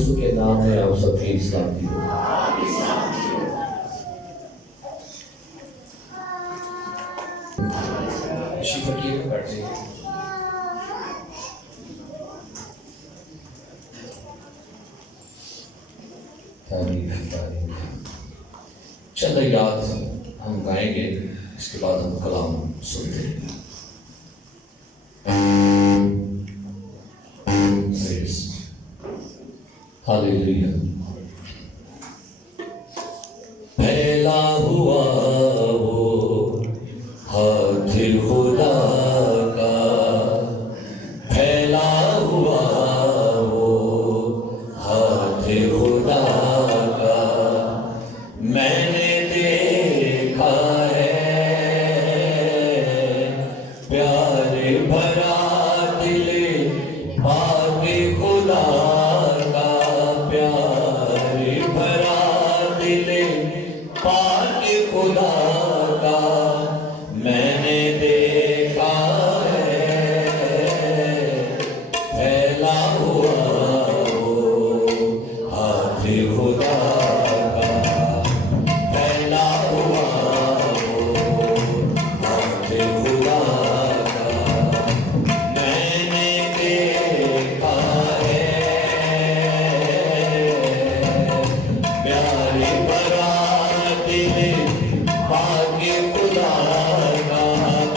یسوع کے نام میں آپ سب کی سلامتی ہو۔ فقیر بیٹھ جائیے۔ تعریف چند یاد ہم گائیں گے، اس کے بعد ہم کلام سنتے ہیں۔ ہاللیلویا۔ پھیلا ہوا وہ ہاتھ خدا کا، پھیلا ہوا وہ ہاتھ خدا کا، میں نے دیکھا ہے پیار بھرا دل پاک خدا کا، پیار بھرا دل پاک خدا کا، میں نے دیکھا ہے پھیلا ہوا وہ ہاتھ خدا کا، پھیلا ہوا وہ ہاتھ خدا کا، میں نے دیکھا ہے پیار بھرا دل پاک خدا کا،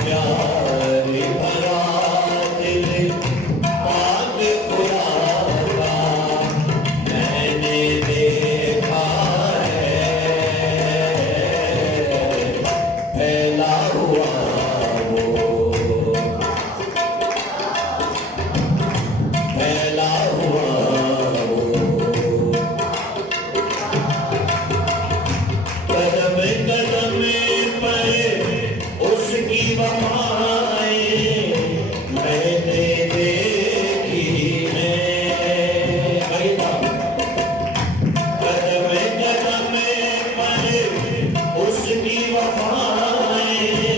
پیار بھرا دل پاک خدا کا، میں نے دیکھا ہے پھیلا ہوا وہ، پھیلا ہوا وہ، قدم قدم پر اس کی وفائیں میں نے دیکھی ہیں، قدم قدم پر اس کی وفائیں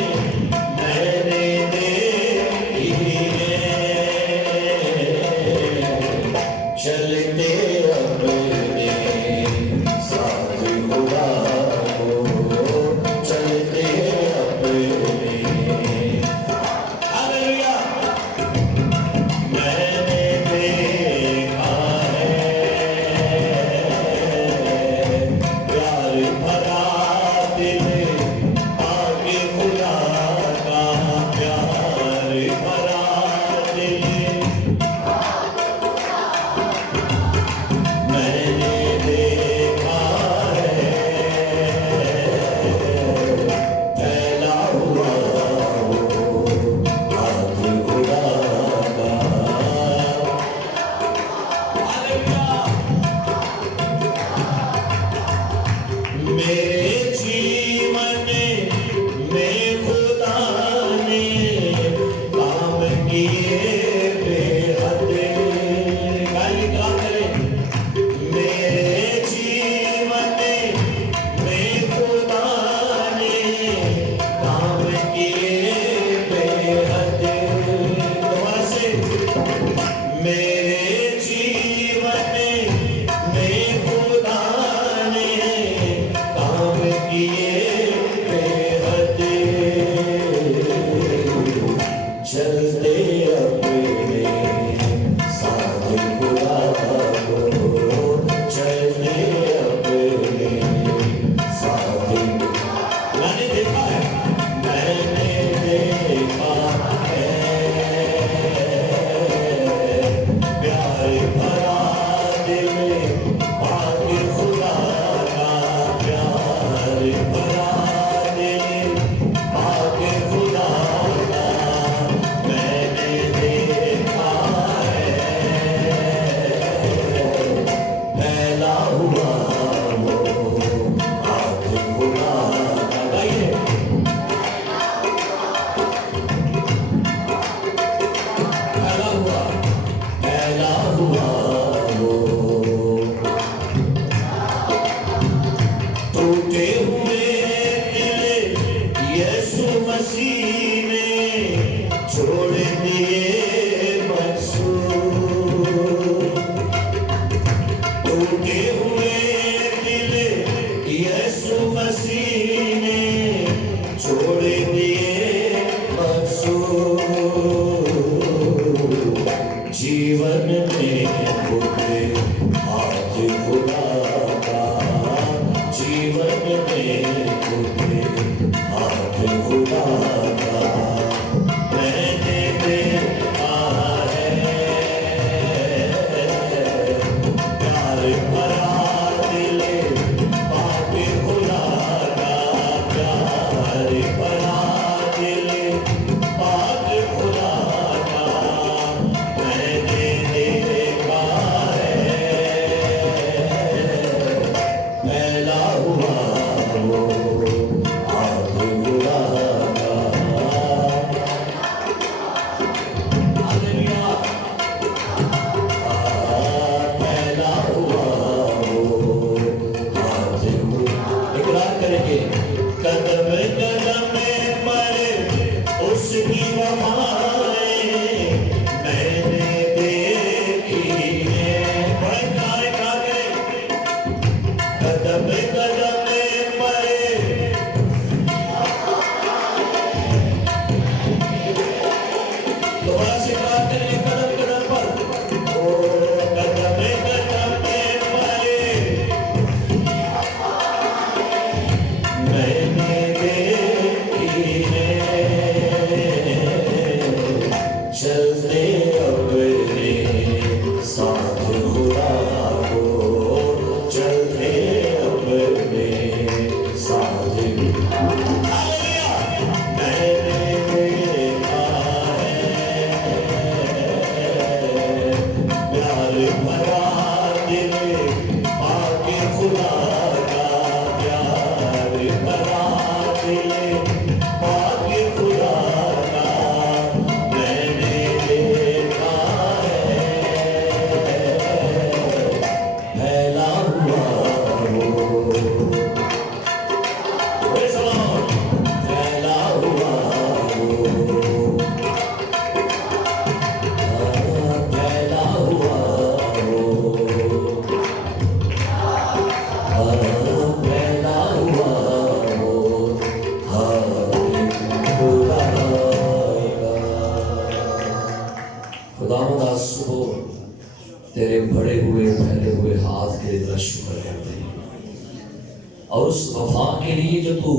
اور اس وفا کے لیے جو تو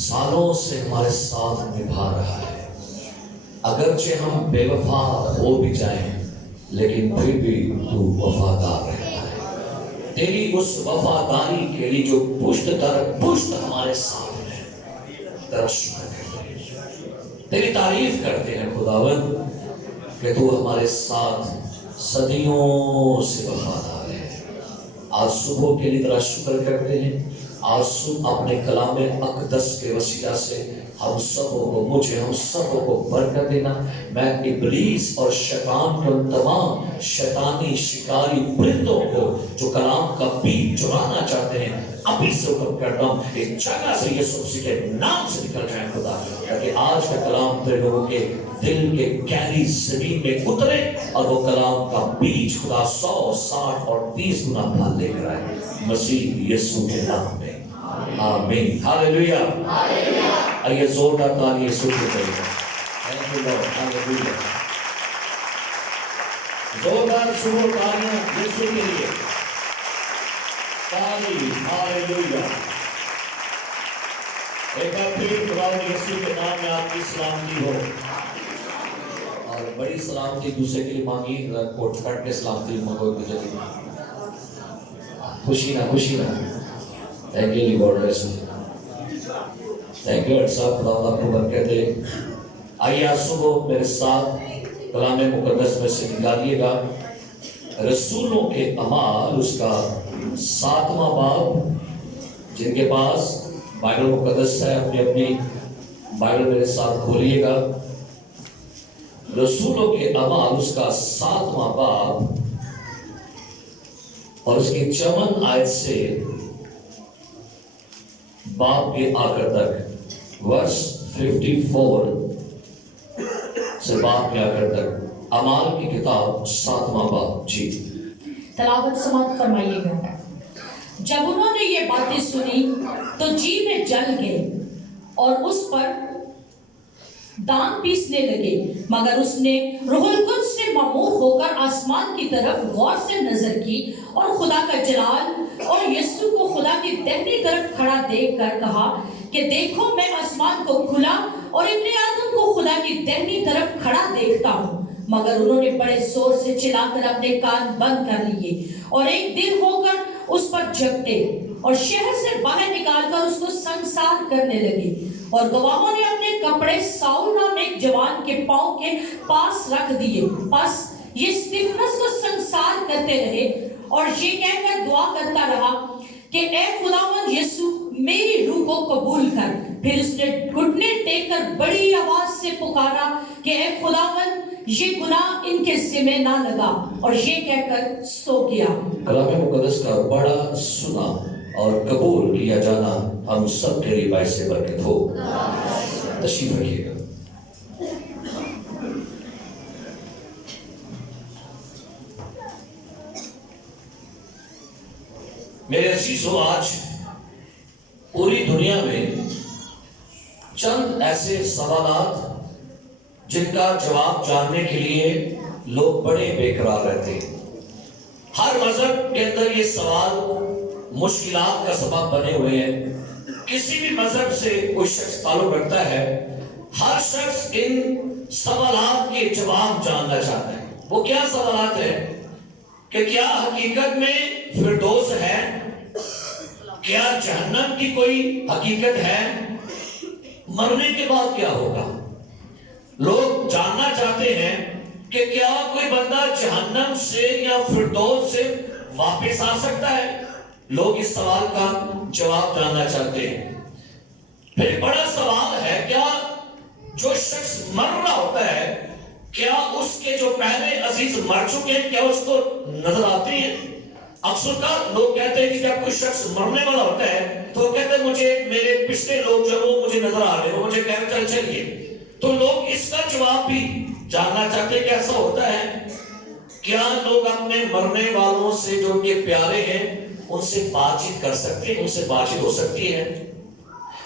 سالوں سے ہمارے ساتھ نبھا رہا ہے. اگرچہ ہم بے وفا ہو بھی جائیں لیکن پھر بھی تو وفادار رہتا ہے. تیری اس وفاداری کے لیے جو پشت در پشت ہمارے ساتھ ہے، تیرا شکر کرتے ہیں، تیری تعریف کرتے ہیں خداوند کہ تو ہمارے ساتھ صدیوں سے وفادار ہے. آج صبح کے لیے تیرا شکر کرتے ہیں. آج صبح اپنے کلام اقدس کے وسیلہ سے ہم سبوں کو، مجھے ہم سبوں کو برکت دینا. میں ابلیس اور شیطان کے ان تمام شیطانی شکاری پرندوں کو جو کلام کا بیج چرانا چاہتے ہیں ابھی سے حکم کرتا ہوں اس جگہ سے یسوع مسیح کے نام سے نکل جائیں خدا، تاکہ آج کا کلام تیرے لوگوں کے دل کے گہری زمین میں اترے اور وہ کلام کا بیج خدا 100 60 اور 30 گنا پھل لے کر آئے مسیح یسوع کے نام میں. آمین. ہاللویا. آئیے زوردار تالی یسوع کے لیے. Thank you lord. ہاللویا. زوردار صبح تالیاں یسوع کے لیے. تالی. ہاللویا. ایک بار پھر خدا یسوع کے نام میں آپ کی سلامتی ہو. اور بڑی سلامتی دوسرے کے لیے مانگی. کوٹ کٹ کے سلامتی مانگو ایک دوسرے کے لیے. خوشی نہ خوشی نہ. Thank you God bless you. Thank you صاحب. خدا آپ کو برکت دے. آئیے آج صبح میرے ساتھ کلام مقدس میں سے نکالیے گا رسولوں کے اعمال اس کا 7واں باب. جن کے پاس بائبل مقدس ہے اپنی اپنی بائبل میرے ساتھ کھولیے گا. رسولوں کے اعمال اس کا 7واں باب اور اس کی 54 آیت سے باب کے آخر تک، ورس 54 سے باب کے آخر تک. اعمال کی کتاب 7واں باب. جی تلاوت سماعت فرمائیے گا. جب انہوں نے یہ باتیں سنی تو جی میں جل گئے اور اس پر دان پیسنے لگے، مگر اس نے روح القدس سے مموح ہو کر آسمان کی طرف غور سے نظر کی اور خدا کا جلال اور یسوع کو خدا کی دہنی طرف کھڑا دیکھ کر کہا کہ دیکھو میں آسمان کو کھلا اور ابن آدم کو خدا کی دہنی طرف کھڑا دیکھتا ہوں. مگر انہوں نے بڑے زور سے چلا کر اپنے کان بند کر لیے اور ایک دل ہو کر اس پر جھپٹے اور شہر سے باہر نکال کر اس کو سنگسار کرنے لگے. اور گواہوں نے اپنے کپڑے ساؤل نام ایک جوان کے پاؤں کے پاس رکھ دیے. پس یہ استفنس کو سنگسار کرتے رہے اور یہ کہہ کر دعا کرتا رہا کہ اے خداوند یسوع میری روح کو قبول کر. پھر اس نے گھٹنے ٹیک کر بڑی آواز سے پکارا کہ اے خداوند یہ گناہ ان کے ذمہ نہ لگا، اور یہ کہہ کر سو گیا. کلام مقدس کا بڑا سنا اور قبول کیا جانا ہم سب کے لیے باعث برکت ہو. تشریف رکھیے گا. میرے عزیزو، آج پوری دنیا میں چند ایسے سوالات جن کا جواب جاننے کے لیے لوگ بڑے بے قرار رہتے ہیں. ہر مذہب کے اندر یہ سوال مشکلات کا سبب بنے ہوئے ہیں. کسی بھی مذہب سے کوئی شخص تعلق رکھتا ہے، ہر شخص ان سوالات کے جواب جاننا چاہتا ہے. وہ کیا سوالات ہیں؟ کہ کیا حقیقت میں فردوس ہے؟ کیا جہنم کی کوئی حقیقت ہے؟ مرنے کے بعد کیا ہوگا؟ لوگ جاننا چاہتے ہیں کہ کیا کوئی بندہ جہنم سے یا فردوس سے واپس آ سکتا ہے؟ لوگ اس سوال کا جواب جاننا چاہتے ہیں. پھر بڑا سوال ہے، کیا جو شخص مر رہا ہوتا ہے کیا اس کے جو پہلے عزیز مر چکے ہیں کیا اس کو نظر آتے ہیں؟ اکثر کا لوگ کہتے ہیں کہ جب کوئی شخص مرنے والا ہوتا ہے تو وہ کہتے ہیں مجھے میرے پچھلے لوگ جو وہ مجھے نظر آ رہے ہیں، وہ مجھے کہہ رہے چل چلیے. تو لوگ اس کا جواب بھی جاننا چاہتے ہیں کہ ایسا ہوتا ہے. کیا لوگ اپنے مرنے والوں سے جو ان کے پیارے ہیں ان سے بات چیت کر سکتے ہیں، ان سے بات چیت ہو سکتی ہے؟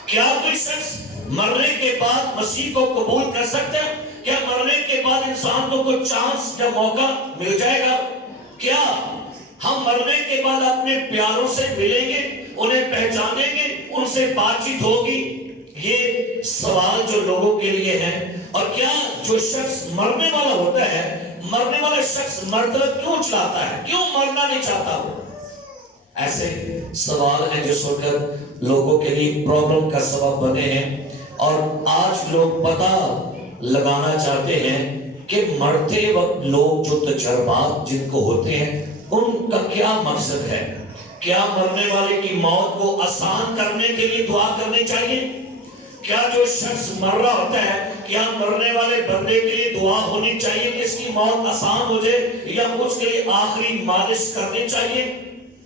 کیا کوئی شخص مرنے کے بعد مسیح کو قبول کر سکتا ہے؟ کیا مرنے کے بعد انسان کو کوئی چانس یا موقع مل جائے گا؟ کیا ہم مرنے کے بعد اپنے پیاروں سے ملیں گے، انہیں پہچانیں گے, ان سے بات چیت ہوگی. یہ سوال جو لوگوں کے لیے ہے. اور کیا جو شخص مرنے والا ہوتا ہے, مرنے والا شخص مرتبہ کیوں چلاتا ہے, کیوں مرنا نہیں چاہتا وہ؟ ایسے سوال ہیں جو سن کر لوگوں کے لیے پرابلم کا سبب بنے ہیں. اور آج لوگ پتہ لگانا چاہتے ہیں کہ مرتے وقت لوگ جو تجربات جن کو ہوتے ہیں ان کا کیا مقصد ہے. کیا مرنے والے کی موت کو آسان کرنے کے لیے دعا کرنی چاہیے؟ کیا جو شخص مر رہا ہوتا ہے, کیا مرنے والے بندے کے لیے دعا ہونی چاہیے کہ اس کی موت آسان ہو جائے, یا اس کے لیے آخری مالش کرنی چاہیے؟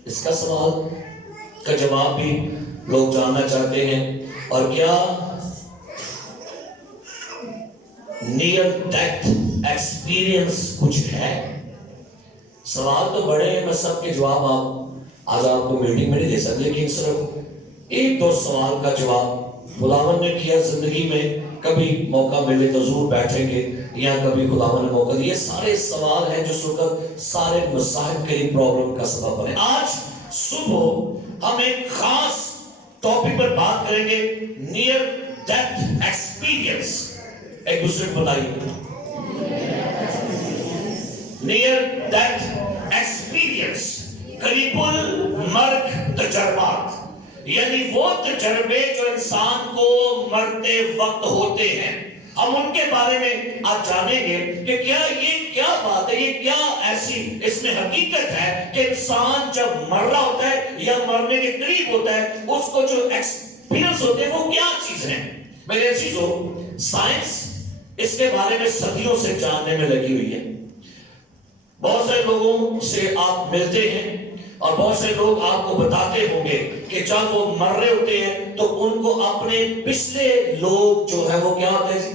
اس کا سوال کا جواب بھی لوگ جاننا چاہتے ہیں. اور کیا نیئر ڈیتھ ایکسپیرینس کچھ ہے؟ سوال تو بڑے ہیں, میں سب کے جواب آج آپ کو میٹنگ میں نہیں دے سکتے, لیکن صرف ایک دو سوال کا جواب خداوند نے کیا زندگی میں. کبھی موقع ملے تو ضرور بیٹھیں گے, یا کبھی خداوند نے موقع دیا. سارے سوال ہیں جو سن کر سارے مصائب کے لیے پرابلم کا سبب بنے. آج صبح ہم ایک خاص ٹاپک پر بات کریں گے, نیئر ڈیتھ ایکسپیرینس. ایک دوسرے کو بتائیے, نیئر ڈیتھ ایکسپیرینس, قریب المرگ تجربات. یعنی وہ تجربے جو انسان کو مرتے وقت ہوتے ہیں, ہم ان کے بارے میں آج جانیں گے کہ کیا یہ کیا بات ہے, یہ کیا ایسی اس میں حقیقت ہے کہ انسان جب مر رہا ہوتا ہے یا مرنے کے قریب ہوتا ہے, اس کو جو ایکسپیرینس ہوتے ہیں وہ کیا چیز ہیں. میرے عزیزو, سائنس اس کے بارے میں صدیوں سے جاننے میں لگی ہوئی ہے. بہت سے لوگوں سے آپ ملتے ہیں اور بہت سے لوگ آپ کو بتاتے ہوں گے کہ جب وہ مر رہے ہوتے ہیں تو ان کو اپنے پچھلے لوگ جو ہے وہ کیا ہوتے ہیں,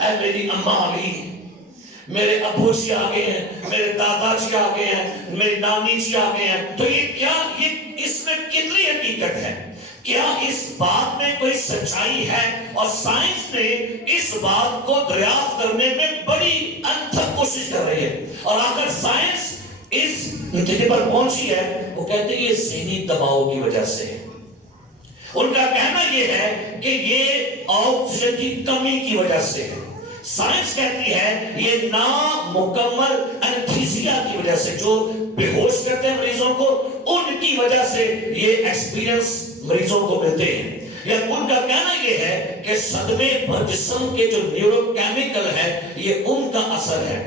اے میری اماں آ گئی, میرے ابو جی آ گئے ہیں, میرے دادا جی آ گئے ہیں, میری نانی جی آ گئے ہیں. تو یہ کیا, یہ اس میں کتنی حقیقت ہے؟ کیا اس بات میں کوئی سچائی ہے؟ اور سائنس نے اس بات کو دریافت کرنے میں بڑی انتھک کوشش کر رہی ہے, اور آخر سائنس اس نتیجے پر پہنچی ہے. وہ کہتے ہیں یہ ذہنی دباؤ کی وجہ سے ہے. ان کا کہنا یہ ہے کہ یہ آکسیجن کی کمی کی وجہ سے ہے. سائنس کہتی ہے یہ نامکمل انتھیزیا کی وجہ سے, جو بے ہوش کرتے ہیں مریضوں کو, ان کی وجہ سے یہ ایکسپیرینس مریضوں کو ملتے ہیں. یا ان کا کہنا یہ ہے کہ صدمے پر جسم کے جو نیورو کیمیکل ہے یہ ان کا اثر ہے.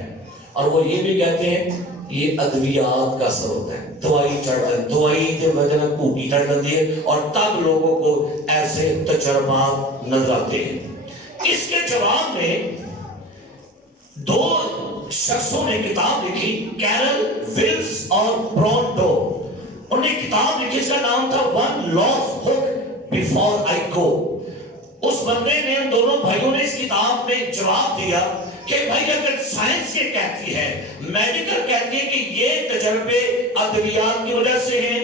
اور وہ یہ بھی کہتے ہیں یہ ادویات کا اثر ہوتا ہے, دوائی دوائی کے وجہ میں پوٹی چڑھ جاتی ہے, اور تب لوگوں کو ایسے تجربات نظر آتے ہیں. اس کے جواب میں دو شخصوں نے کتاب لکھی, کیرل ویلز اور برونٹو. انہوں نے کتاب لکھی, اس کا نام تھا one laugh hook before I go. اس بندے نے, ان دونوں بھائیوں نے اس کتاب میں جواب دیا کہ بھائی اگر سائنس یہ کہتی ہے, میڈیکل کہتی ہے کہ یہ تجربے ادویات کی وجہ سے ہیں,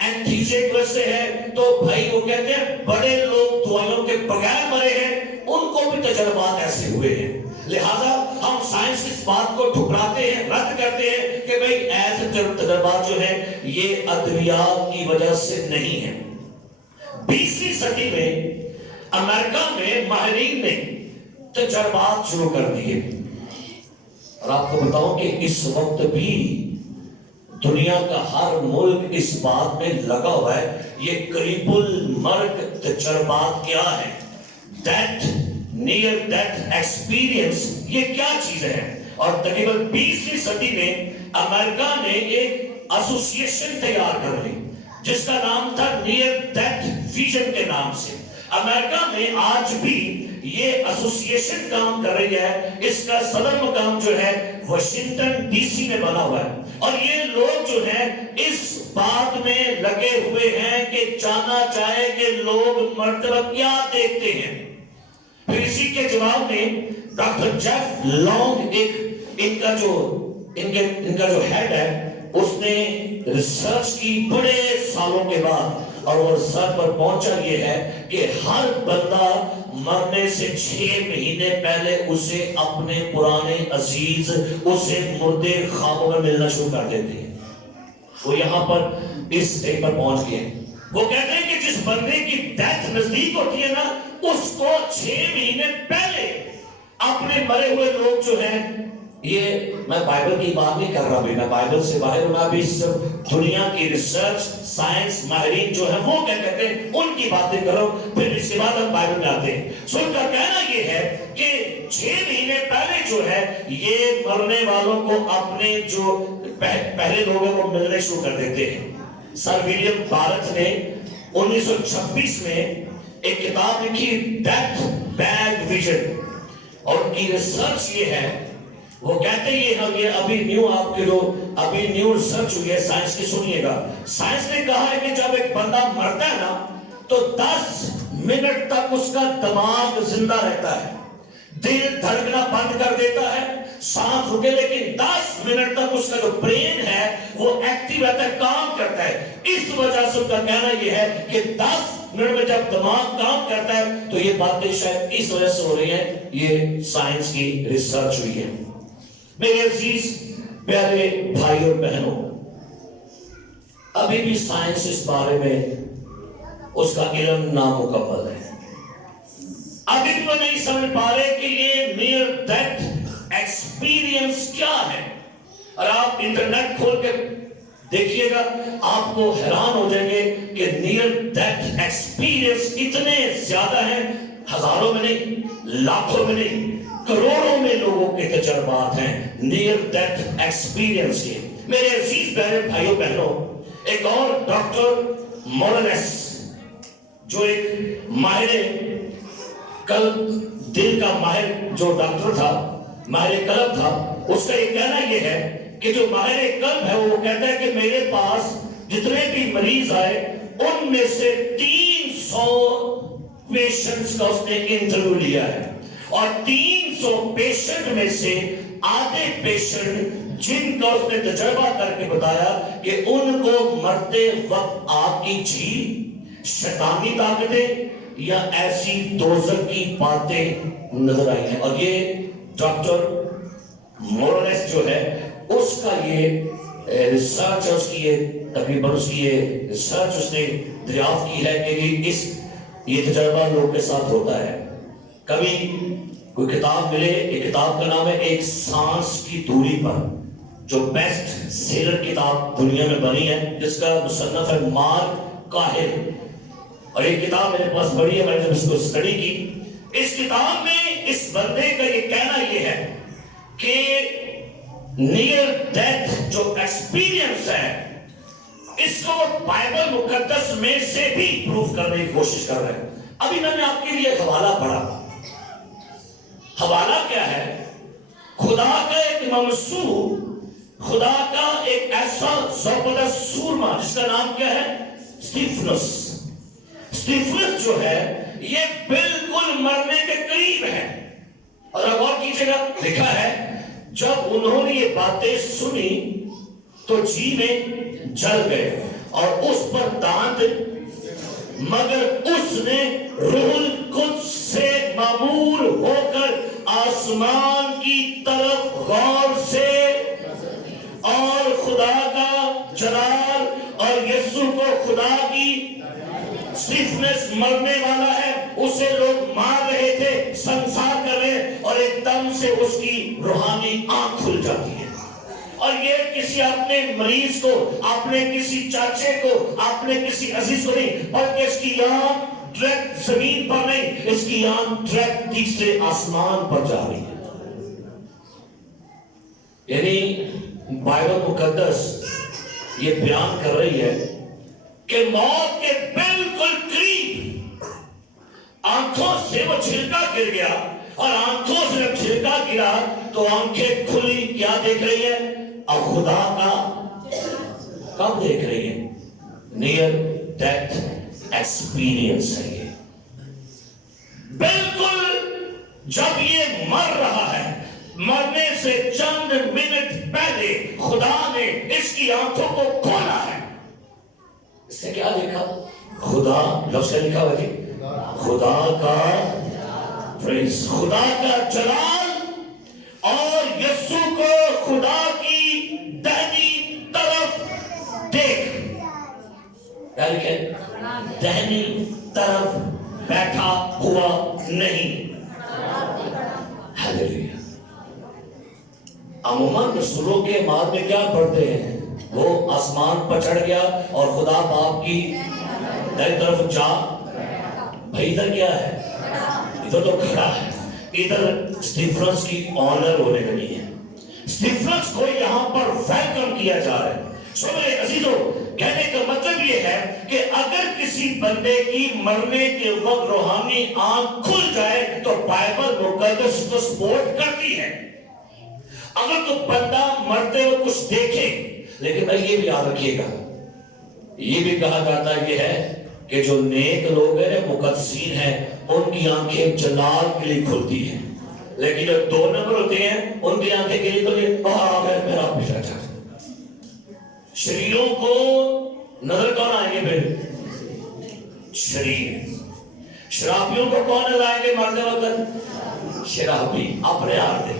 اینتھیزیا کی وجہ سے ہے, تو بھائی وہ کہتے ہیں بڑے لوگ دوائیوں کے بغیر مرے ہیں, ان کو بھی تجربات ایسے ہوئے ہیں. لہذا ہم سائنس کی اس بات کو ٹھکراتے ہیں, رد کرتے ہیں کہ بھائی ایسے تجربات جو ہیں یہ ادویات کی وجہ سے نہیں ہیں. 20ویں صدی میں امریکہ میں ماہرین نے تجربات شروع کر دیے, اور آپ کو بتاؤں کہ اس وقت بھی دنیا کا ہر ملک اس بات میں لگا ہوا ہے. یہ قریب المرگ تجربات کیا ہے, ڈیتھ, نیئر ڈیتھ ایکسپیرینس, یہ کیا چیز ہے. اور تقریباً 20ویں صدی میں امریکہ نے ایک ایسوسیشن تیار کر لی جس کا نام تھا نیئر ڈیتھ ویژن کے نام سے. امریکہ میں آج بھی یہ ایسوسیشن کام کر رہی ہے. اس کا صدر مقام جو ہے واشنگٹن ڈی سی میں بنا ہوا ہے, اور یہ لوگ جو ہیں اس بات میں لگے ہوئے ہیں کہ جانا چاہے کہ لوگ مرتبہ کیا دیکھتے ہیں. پھر اسی کے جواب میں ڈاکٹر جیف لانگ, ان کا جو ہیڈ ہے, اس نے ریسرچ کی بڑے سالوں کے بعد, اور وہ ریسرچ پر پہنچا یہ ہے کہ ہر بندہ مرنے سے 6 مہینے پہلے اسے اپنے پرانے عزیز اسے مردے خوابوں میں ملنا شروع کر دیتے ہیں. وہ یہاں پر اس ایک پر پہنچ گئے. وہ کہتے ہیں کہ جس بندے کی ڈیتھ نزدیک ہوتی ہے نا، اس کو 6 مہینے پہلے اپنے مرے ہوئے لوگ جو ہیں، یہ میں بائبل کی بات نہیں کر رہا بھی، میں بائبل سے باہر ہوں، ابھی صرف دنیا کی ریسرچ سائنس ماہرین جو ہیں وہ کیا کہتے ہیں ان کی باتیں کرو، پھر اس کے بعد ہم بائبل میں آتے ہیں۔ سو ان کا کہنا یہ ہے کہ 6 مہینے پہلے جو ہے یہ مرنے والوں کو اپنے جو پہلے لوگ ہیں وہ ملنے شروع کر دیتے ہیں۔ سر ولیم بارتھ نے 1926 میں ایک کتاب لکھی، ڈیتھ بیڈ ویژن، اور ان کی ریسرچ یہ ہے، وہ کہتے یہ ابھی نیو آپ کے جو ابھی نیو ریسرچ ہوئی ہے سائنس کی، سنیے گا۔ سائنس نے کہا ہے کہ جب ایک بندہ مرتا ہے نا تو 10 منٹ تک اس کا دماغ زندہ رہتا ہے، دل دھڑکنا بند کر دیتا ہے، سانس رکے، لیکن 10 منٹ تک اس کا جو برین ہے وہ ایکٹیو رہتا ہے، کام کرتا ہے۔ اس وجہ سے ان کا کہنا یہ ہے کہ 10 منٹ میں جب دماغ کام کرتا ہے تو یہ باتیں شاید اس وجہ سے ہو رہی ہیں، یہ سائنس کی ریسرچ ہوئی ہے۔ میرے عزیز پیارے بھائی اور بہنوں، ابھی بھی سائنس اس بارے میں اس کا علم نامکمل ہے۔ ابھی بھی وہ نہیں سمجھ پا رہے کہ یہ نیئر ڈیتھ ایکسپیرینس کیا ہے۔ اور آپ انٹرنیٹ کھول کے دیکھیے گا، آپ کو حیران ہو جائیں گے کہ نیئر ڈیتھ ایکسپیرینس اتنے زیادہ ہیں، ہزاروں میں نہیں، لاکھوں میں نہیں، کروڑوں میں لوگوں کے تجربات ہیں نیئر ڈیتھ ایکسپیرینس کے۔ میرے عزیز پیارے بھائیوں بہنوں، ایک اور ڈاکٹر مورنس جو ایک ماہر قلب، دل کا ماہر جو ڈاکٹر تھا، ماہر قلب تھا، اس کا یہ کہنا یہ ہے کہ جو ماہر قلب ہے وہ کہتا ہے کہ میرے پاس جتنے بھی مریض آئے ان میں سے 300 پیشنٹس کا اس نے انٹرویو لیا ہے، اور 300 پیشنٹ میں سے آدھے پیشنٹ جن کا اس نے تجربہ کر کے بتایا کہ ان کو مرتے وقت آپ کی جھیل، شیطانی طاقتیں یا ایسی دوزخ کی باتیں نظر آئی ہیں۔ اور یہ ڈاکٹر مورنس جو ہے اس کا یہ ریسرچ ہے، اس کی یہ تقریباً اس کی یہ ریسرچ اس نے دریافت کی ہے کہ یہ تجربہ لوگ کے ساتھ ہوتا ہے۔ کبھی کوئی کتاب ملے، ایک کتاب کا نام ہے ایک سانس کی دوری پر، جو بیسٹ سیلر کتاب دنیا میں بنی ہے، جس کا مصنف ہے مارک کاہل، اور یہ کتاب میرے پاس بڑی ہے، میں نے جب اس کو اسٹڈی کی، اس کتاب میں اس بندے کا یہ کہنا یہ ہے کہ نیئر ڈیتھ جو ایکسپیرینس ہے اس کو وہ بائبل مقدس میں سے بھی پروف کرنے کی کوشش کر رہے ہیں۔ ابھی میں نے آپ کے لیے حوالہ پڑھا۔ حوالہ کیا ہے؟ خدا کا ایک ممسوح، خدا کا ایک ایسا زبردست سورما جس کا نام کیا ہے؟ سٹیفنس۔ سٹیفنس جو ہے یہ بالکل مرنے کے قریب ہے، اور اب غور کیجئے گا، لکھا ہے جب انہوں نے یہ باتیں سنی تو جی میں جل گئے اور اس پر دانت، مگر اس نے روح القدس سے معمور ہو کر آسمان کی طرف غور سے اور خدا کا جلال اور یسوع کو خدا کی سٹیفنس مرنے والا ہے، اسے لوگ مار رہے تھے، سنسار کر رہے، اور ایک دم سے اس کی روحانی آنکھ کھل جاتی ہے، اور یہ کسی اپنے مریض کو، اپنے کسی چاچے کو، اپنے کسی عزیز کو نہیں، بلکہ اس کی آنکھ ڈائریکٹ زمین پر نہیں، اس کی آنکھ ڈائریکٹ تیسرے آسمان پر جا رہی ہے۔ یعنی بائبل مقدس یہ بیان کر رہی ہے کہ موت کے بالکل قریب آنکھوں سے وہ چھلکا گر گیا، اور آنکھوں سے جب چھلکا گرا تو آنکھیں کھلی، کیا دیکھ رہی ہے؟ اب خدا کا کب دیکھ رہی ہے؟ نیئر ڈیتھ ایکسپیرینس ہے یہ۔ بالکل جب یہ مر رہا ہے، مرنے سے چند منٹ پہلے خدا نے اس کی آنکھوں کو کھولا ہے۔ اس نے کیا دیکھا؟ خدا، لفظ سے لکھا ہوا جی، خدا کا پریز، خدا کا جلال، اور یسوع کو خدا کی دہنی طرف دیکھ۔ کیا لکھے؟ دہنی طرف بیٹھا ہوا نہیں۔ ہاللیلویا۔ عموماً رسولوں کے بعد میں کیا پڑھتے ہیں؟ وہ آسمان پر چڑھ گیا اور خدا باپ کی دائیں طرف جا۔ بھائی ادھر کیا ہے؟ ادھر تو کھڑا ہے۔ ادھر سٹیفنس کی آنر ہونے لگی ہے، سٹیفنس کو یہاں پر ویلکم کیا جا رہا ہے۔ سو میرے عزیزو، کہنے کا مطلب یہ ہے کہ اگر کسی بندے کی مرنے کے وقت روحانی آنکھ کھل جائے تو بائبل مقدس کو سپورٹ کرتی ہے۔ اگر تو بندہ مرتے ہوئے کچھ دیکھے، لیکن میں یہ بھی یاد رکھیے گا، یہ بھی کہا جاتا یہ ہے کہ جو نیک لوگ ہیں، مقدسین ہیں، ان کی آنکھیں جلال کے لیے کھلتی ہیں، لیکن جو 2 نمبر ہوتے ہیں ان کی آنکھیں کے لیے کھلتی ہیں۔ میرا پیچھا چاہتا شریروں کو نظر کون آئیں گے؟ پھر شریر۔ شرابیوں کو کون نظر آئیں گے مرتے وقت؟ شرابی اپنے آپ دے،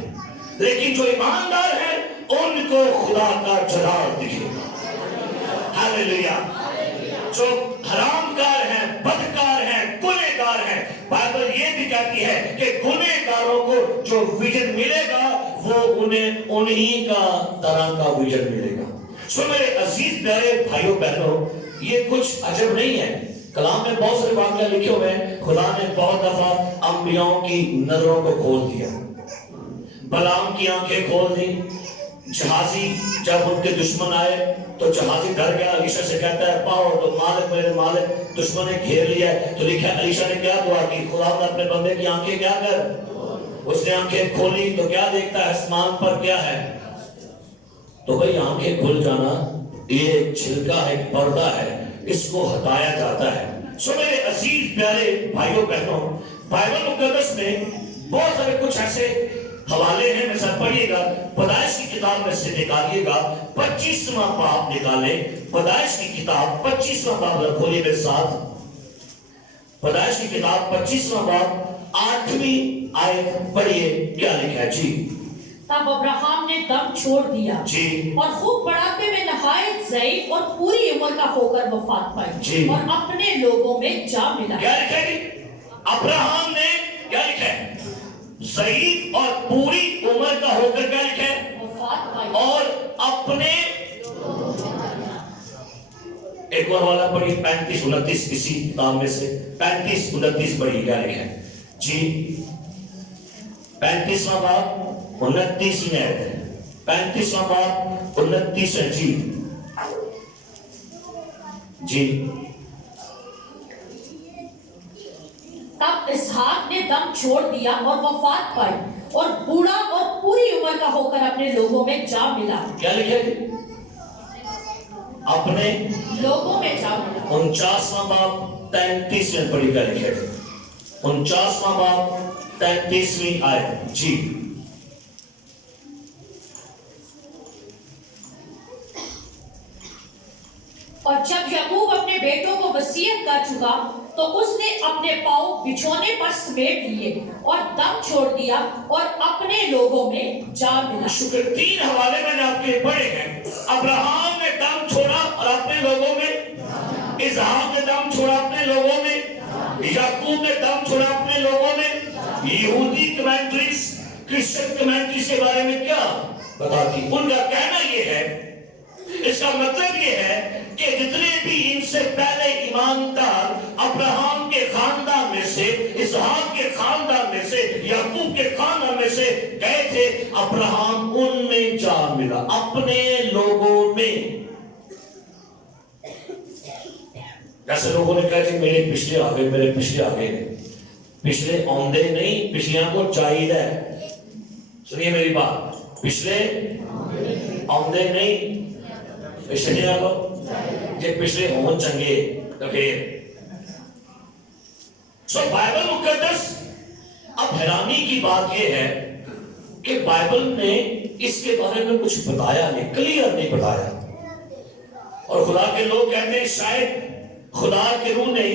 لیکن جو ایماندار ہیں ان کو خدا کا جلال دکھے گا۔ ہاللیلویا۔ جو حرام کار ہیں، بدکار ہیں، گنہگار ہیں، بائبل یہ بھی کہتی ہے کہ گنہگاروں کو جو ویژن ملے گا وہ انہی کا طرح کا ویژن ملے گا۔ سو میرے عزیز پیارے بھائیوں بہنوں، یہ کچھ عجب نہیں ہے، کلام میں بہت سارے واقعہ لکھے ہوئے ہیں۔ خدا نے بہت دفعہ انبیاءوں کی نظروں کو کھول دیا، بلعام کی آنکھیں کھول دی۔ جہازی جب ان کے دشمن آئے تو جہازی ڈر گیا، علیشا سے کہتا ہے پاؤ تو مالک میرے مالک دشمن نے گھیر لیا ہے۔ تو لکھا علیشا نے کیا دعا کی؟ خدا نے اپنے بندے کی آنکھیں کیا کر، اس نے آنکھیں کھولی تو کیا دیکھتا ہے؟ آسمان پر کیا ہے؟ تو بھئی آنکھیں کھل جانا یہ ایک چھلکا ہے، ایک پردہ ہے، اس کو ہٹایا جاتا ہے۔ سو میرے عزیز پیارے بھائیوں بہنوں، بائبل مقدس میں بہت سارے کچھ ایسے حوالے ہیں، میں سب پڑھیے گا۔ پیدائش کی کتاب میں سے نکالیے گا 25واں باب نکالیں، پیدائش کی کتاب 25واں باب کھولیے میرے ساتھ۔ پیدائش کی کتاب 25واں باب 8ویں آیت پڑھیے، کیا لکھا ہے جی؟ تب ابراہم نے دم چھوڑ دیا جی، اور خوب بڑھاپے میں نہایت ضعیف اور پوری عمر کا ہو کر وفات پائی جی، اور اپنے لوگوں میں جا ملا۔ کیا لکھا ہے؟ ابراہم نے کیا لکھا ہے؟ ضعیف اور پوری عمر کا ہو کر کیا لکھا ہے؟ وفات پائی اور اپنے ایک اور والا پڑھی 35-29 اسی کتاب میں سے 35-29 پڑھی، کیا لکھا ہے جی؟ 35واں باب 29 میں آیت ہے، 35واں باب 29 ہے جی جی۔ تب اسحاق نے دم چھوڑ دیا اور وفات پائی اور بوڑھا اور پوری عمر کا ہو کر اپنے لوگوں میں جا ملا۔ کیا لکھا ہے؟ اپنے لوگوں میں جا ملا۔ 49واں باب 33 میں پڑھی، کیا لکھا ہے؟ 49واں باب 33ویں آیت جی۔ اور جب یعقوب اپنے بیٹوں کو وصیت کر چکا تو اس نے اپنے پاؤں بچھونے پر سمیٹ لیے اور دم چھوڑ دیا اور اپنے لوگوں میں جا ملا۔ شکر، 3 حوالے میں نے آپ کے پڑھے ہیں۔ ابراہم نے دم چھوڑا اور اپنے لوگوں میں، اسحاق نے دم چھوڑا اپنے لوگوں میں، یعقوب نے دم چھوڑا اپنے لوگوں میں۔ یہودی کمنٹریز، کرسچن کمنٹریز کے بارے میں کیا بتاتی؟ ان کا کہنا یہ ہے، اس کا مطلب یہ ہے کہ جتنے بھی ان سے پہلے ایماندار ابراہم کے خاندان میں سے، اسحاق کے خاندان میں سے، یعقوب کے خاندان میں سے گئے تھے، ابراہم ان میں جا ملا، اپنے لوگوں میں۔ جیسے لوگوں نے کہا کہ میرے پچھلے آگے، میرے پچھلے آگے، پچھلے آمدے نہیں، پچھلیاں کو چاہیے۔ سنیے میری بات، پچھلے آمدے نہیں، پچھلے آگو یہ پچھلے ہون چنگے تو پھر۔ سو بائبل مقدس، اب حیرانی کی بات یہ ہے کہ بائبل نے اس کے بارے میں کچھ بتایا نہیں، کلیئر نہیں بتایا، اور خدا کے لوگ کہتے ہیں شاید خدا کے روح نے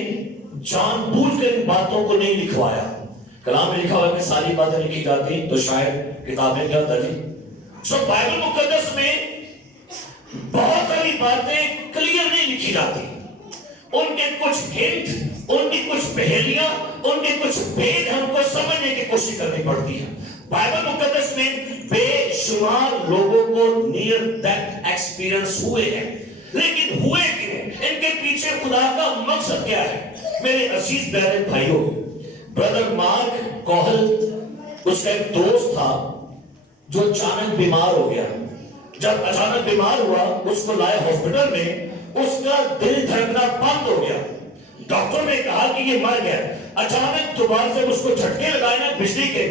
جان بوجھ کر ان باتوں کو نہیں لکھوایا۔ کلام میں لکھا ہوا ہے کہ ساری باتیں لکھی جاتی تو شاید کتابیں کیا ہوتا جی۔ سو بائبل مقدس میں بہت ساری باتیں کلیئر نہیں لکھی جاتی، ان کے کچھ ہنٹ, ان کی کچھ پہیلیاں, ان کے کچھ بھید ہم کو سمجھنے کی کوشش کرنی پڑتی ہے. بائبل مقدس میں بے شمار لوگوں کو نیئر ڈیتھ ایکسپیرینس ہوئے ہیں, لیکن ہوئے کیوں؟ ان کے پیچھے خدا کا مقصد کیا ہے؟ میرے عزیز پیارے بھائیوں, برادر مارک کوہل, اس کا ایک دوست تھا جو اچانک بیمار ہو گیا. جب اچانک بیمار ہوا, اس کو لائے ہاسپٹل میں, اس کا دل دھڑکنا بند ہو گیا. ڈاکٹر نے کہا کہ یہ مر گیا. اچانک دوبارہ سے اس کو جھٹکے لگائے نا بجلی کے,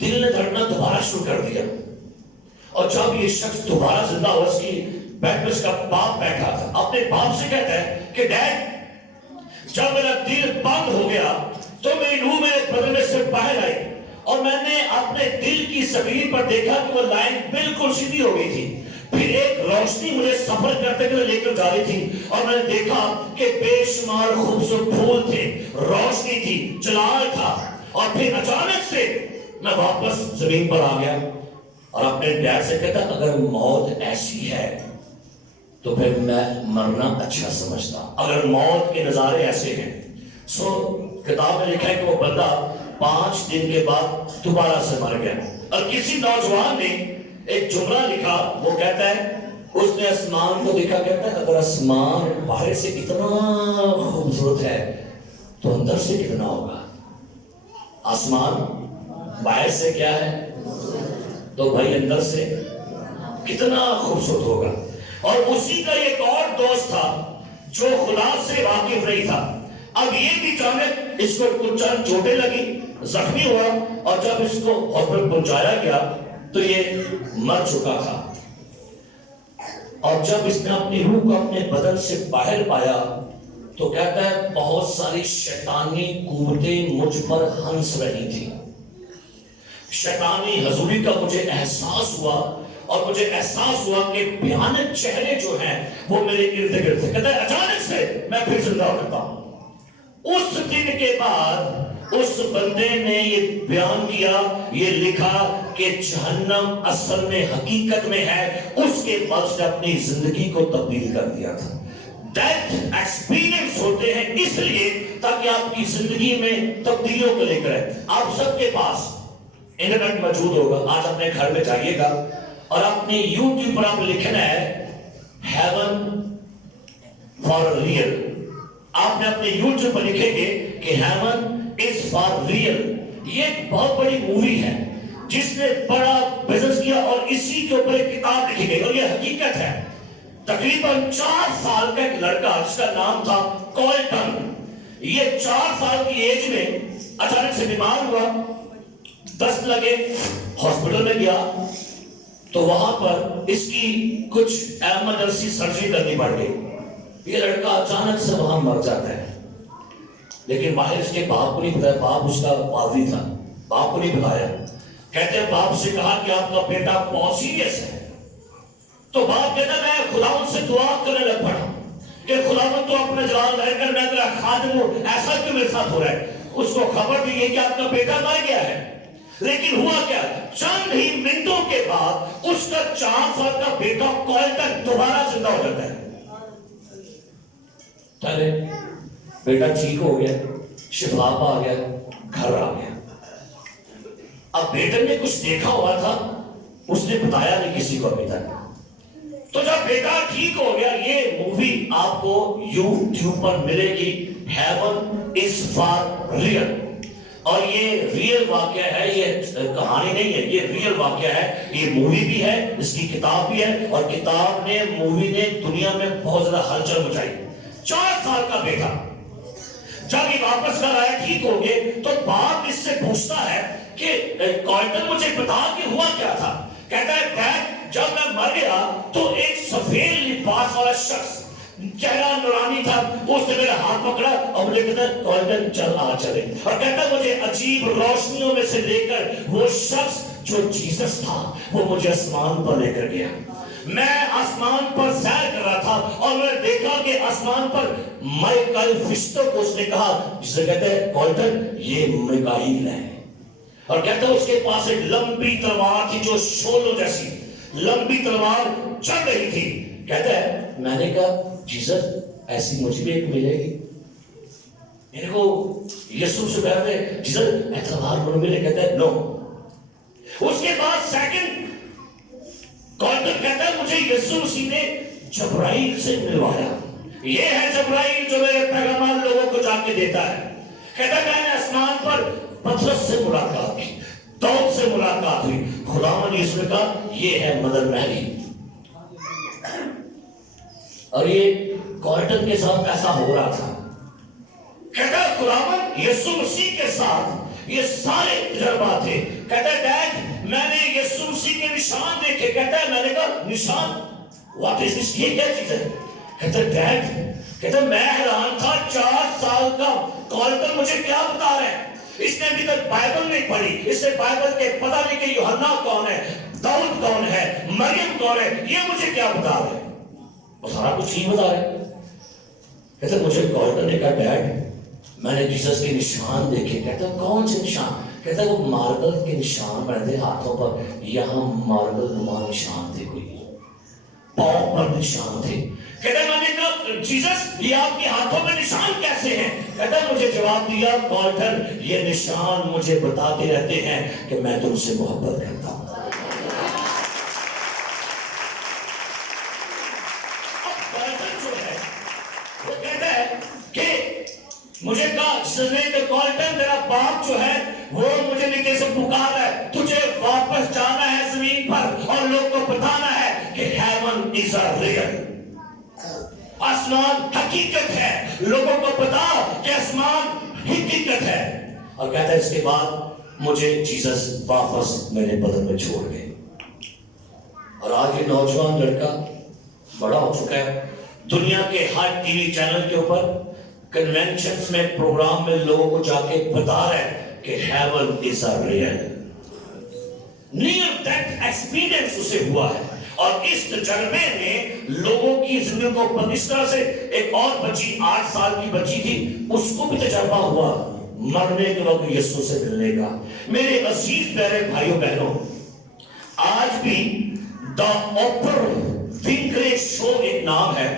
دل نے دھڑکنا دوبارہ شروع کر دیا. اور جب یہ شخص دوبارہ زندہ ہوا, اس کی بیڈ پہ اس کا باپ بیٹھا تھا, اپنے باپ سے کہتا ہے کہ ڈیڈ, جب میرا دل بند ہو گیا تو میری روح میرے بدن میں سے باہر آئی, اور میں نے اپنے دل کی زمین پر دیکھا کہ وہ لائن بالکل سیدھی ہو گئی تھی. پھر ایک روشنی مجھے سفر کرتے ہوئے لے کر جا رہی تھی, اور میں نے دیکھا کہ بے شمار خوبصورت پھول تھے, روشنی تھی, جلال تھا. اور پھر اچانک سے میں واپس زمین پر آ گیا, اور اپنے ڈیڈ سے کہتا اگر موت ایسی ہے تو پھر میں مرنا اچھا سمجھتا, اگر موت کے نظارے ایسے ہیں. سو کتاب میں لکھا ہے کہ وہ بندہ 5 دن کے بعد دوبارہ سے مر گیا. اور کسی نوجوان نے ایک جملہ لکھا, وہ کہتا ہے اس نے آسمان کو دیکھا, کہتا ہے اگر آسمان باہر سے اتنا خوبصورت ہے تو اندر سے کتنا ہوگا. آسمان باہر سے کیا ہے تو بھائی اندر سے کتنا خوبصورت ہوگا. اور اسی کا ایک اور دوست تھا جو خدا سے واقف نہیں تھا. اب یہ بھی اچانک اس کو کچھ چند چوٹیں لگی, زخمی ہوا, اور جب اس کو ہاسپٹل پہنچایا گیا تو یہ مر چکا تھا. اور جب اس نے اپنی روح کو اپنے بدن سے باہر پایا تو کہتا ہے بہت ساری شیطانی قوتیں مجھ پر ہنس رہی تھی. شیطانی حضوری کا مجھے احساس ہوا, اور مجھے احساس ہوا کہ بھیانک چہرے جو ہیں وہ میرے ارد گرد تھے. کہتا ہے اچانک سے میں پھر زندہ ہو جاتا ہوں. اس دن کے بعد اس بندے نے یہ بیان کیا, یہ لکھا کہ جہنم اصل میں حقیقت میں ہے. اس کے بعد سے اپنی زندگی کو تبدیل کر دیا تھا. ڈیتھ ایکسپیرینس ہوتے ہیں اس لیے تاکہ آپ کی زندگی میں تبدیلیوں کو لے کر آئے. آپ سب کے پاس انٹرنیٹ موجود ہوگا, آج اپنے گھر میں جائیے گا اور اپنے یوٹیوب پر آپ لکھنا ہے ہیون فار ریئل. آپ نے اپنے یوٹیوب پر لکھیں گے کہ ہیون از فار ریئل. یہ ایک بہت بڑی مووی ہے جس نے بڑا بزنس کیا, اور اسی کے اوپر ایک کتاب لکھی گئی, اور یہ حقیقت ہے. تقریباً 4 سال کا ایک لڑکا جس کا نام تھا کولٹن, یہ 4 سال کی ایج میں اچانک سے بیمار ہوا, دست لگے, ہاسپٹل میں گیا تو وہاں پر اس کی کچھ ایمرجنسی سرجری کرنی پڑ گئی. یہ لڑکا اچانک سے وہاں مر جاتا ہے, لیکن باہر اس کے باپ کو نہیں بتایا. باپ اس کا پادری تھا, باپ کو نہیں بتایا. کہتے ہیں باپ سے کہا کہ آپ کا بیٹا بہت سیریس ہے. تو باپ کہتا ہے میں خدا سے دعا کرنے لگ پڑا کہ خدا تو اپنے جلال رہ کر میں تیرا خادم ہوں, ایسا کیوں میرے ساتھ ہو رہا ہے. اس کو خبر دی گئی کہ آپ کا بیٹا مر گیا ہے. لیکن ہوا کیا, چند ہی منٹوں کے بعد اس کا 4 سال کا بیٹا کولٹن دوبارہ زندہ ہو جاتا ہے. چلے بیٹا ٹھیک ہو گیا, شفا آ گیا, گھر آ گیا. اب بیٹے نے کچھ دیکھا ہوا تھا, اس نے بتایا نہیں کسی کو ابھی تک. تو جب بیٹا ٹھیک ہو گیا, یہ مووی آپ کو یوٹیوب پر ملے گی, ہیون از فار ریئل. اور یہ ریئل واقعہ ہے, یہ کہانی نہیں ہے, یہ ریئل واقعہ ہے. یہ مووی بھی ہے, اس کی کتاب بھی ہے, اور کتاب نے, مووی نے دنیا میں بہت زیادہ ہلچل مچائی. 4 سال کا بیٹا جب یہ واپس گھر آیا ٹھیک ہو گئے تو باپ اس سے پوچھتا ہے کہ کولٹن مجھے بتا کہ ہوا کیا تھا. کہتا ہے ڈیڈ جب میں مر گیا تو ایک سفید لباس والا شخص, چہرہ نورانی تھا, اس نے میرا ہاتھ پکڑا اور مجھے کہتا ہے کولٹن چل آ چلے. اور کہتا ہے مجھے عجیب روشنیوں میں سے لے کر وہ شخص جو جیسس تھا وہ مجھے آسمان پر لے کر گیا. میں آسمان پر سیر کر رہا تھا اور میں نے دیکھا کہ آسمان پر مائیکل فرشتوں کو اس نے کہا, جسے کہتے ہیں کولٹن یہ میکائیل ہے. اور کہتا ہے اس کے پاس ایک لمبی تلوار تھی جو شولوں جیسی لمبی تلوار چل رہی تھی. کہتا ہے میں نے کہا جیسس ایسی مجھے بھی ایک ملے گی. ان کو یسوع سے کہتے ہیں جسر اعتبار کو ملے, کہتا ہے نو. اس کے بعد سیکنڈ کارٹر کہتا ہے مجھے یسوع مسیح نے جبرائیل سے ملوایا. یہ ہے جبرائیل جو میرے پیغامات لوگوں کو جا کے دیتا ہے. کہتا ہے میں نے آسمان پر پطرس سے ملاقات کی, داؤد سے ملاقات ہوئی. خداوند نے اس میں کہا یہ ہے مدر میری. اور یہ کارٹن کے ساتھ ایسا ہو رہا تھا. کہتا ہے خداوند یسوع مسیح کے ساتھ یہ سارے تجربات تھے. کہتا ہے ڈیڈ میں نے یسوع مسیح کے نشان دیکھے. کہتا ہے میں نے کہا نشان واٹ از دس, یہ کیا چیز ہے؟ کہتا ہے ڈیڈ, کہتا ہے میں حیران تھا 4 سال کا کارٹن مجھے کیا بتا رہے ہیں. اس نے ابھی تک بائبل نہیں پڑھی, اس سے بائبل کے پتہ نہیں کہ یوحنا کون ہے, داؤد کون ہے, مریم کون ہے, یہ مجھے کیا بتا رہے ہیں. وہ سارا کچھ نہیں بتا رہے. کہتا ہے مجھے کارٹن نے کہا ڈیڈ میں نے جیسس کے نشان دیکھے. کہتا ہے کون سے نشان؟ کہتا ہے وہ ماربل کے نشان بنے تھے ہاتھوں پر, یہاں ماربل نما نشان تھے, کوئی پاؤں پر نشان تھے. کہتا ہے میں نے کہا جیسس یہ آپ کے ہاتھوں میں نشان کیسے ہیں؟ کہتا ہے مجھے جواب دیا کارٹن یہ نشان مجھے بتاتے رہتے ہیں کہ میں تم سے محبت کرتا ہوں. اب کارٹن جو ہے وہ کہتا ہے کہ مجھے کہا جس نے کہ کارٹن میرا باپ جو ہے وہ مجھے نیچے سے پکار ہے, تجھے واپس جانا ہے زمین پر اور لوگ کو بتانا ہے کہ ہیون از ا ریئل. آسمان حقیقت ہے, لوگوں کو بتا کہ آسمان حقیقت ہے. اور کہتا ہے اس کے بعد مجھے جیسس واپس میرے بدن میں چھوڑ گئے. اور آج یہ نوجوان لڑکا بڑا ہو چکا ہے, دنیا کے ہر ٹی وی چینل کے اوپر کنونشنز میں پروگرام میں لوگوں کو جا کے بتا رہا ہے کہ heaven is a real. Near death experience اسے ہوا ہے. اور اس تجربے نے لوگوں کی زندگی کو اس طرح سے, ایک اور بچی 8 سال کی بچی تھی, اس کو بھی تجربہ ہوا مرنے کے وقت یسوع سے ملنے کا. میرے عزیز پیارے بھائیوں بہنوں, آج بھی دا اوپر ونفرے شو ایک نام ہے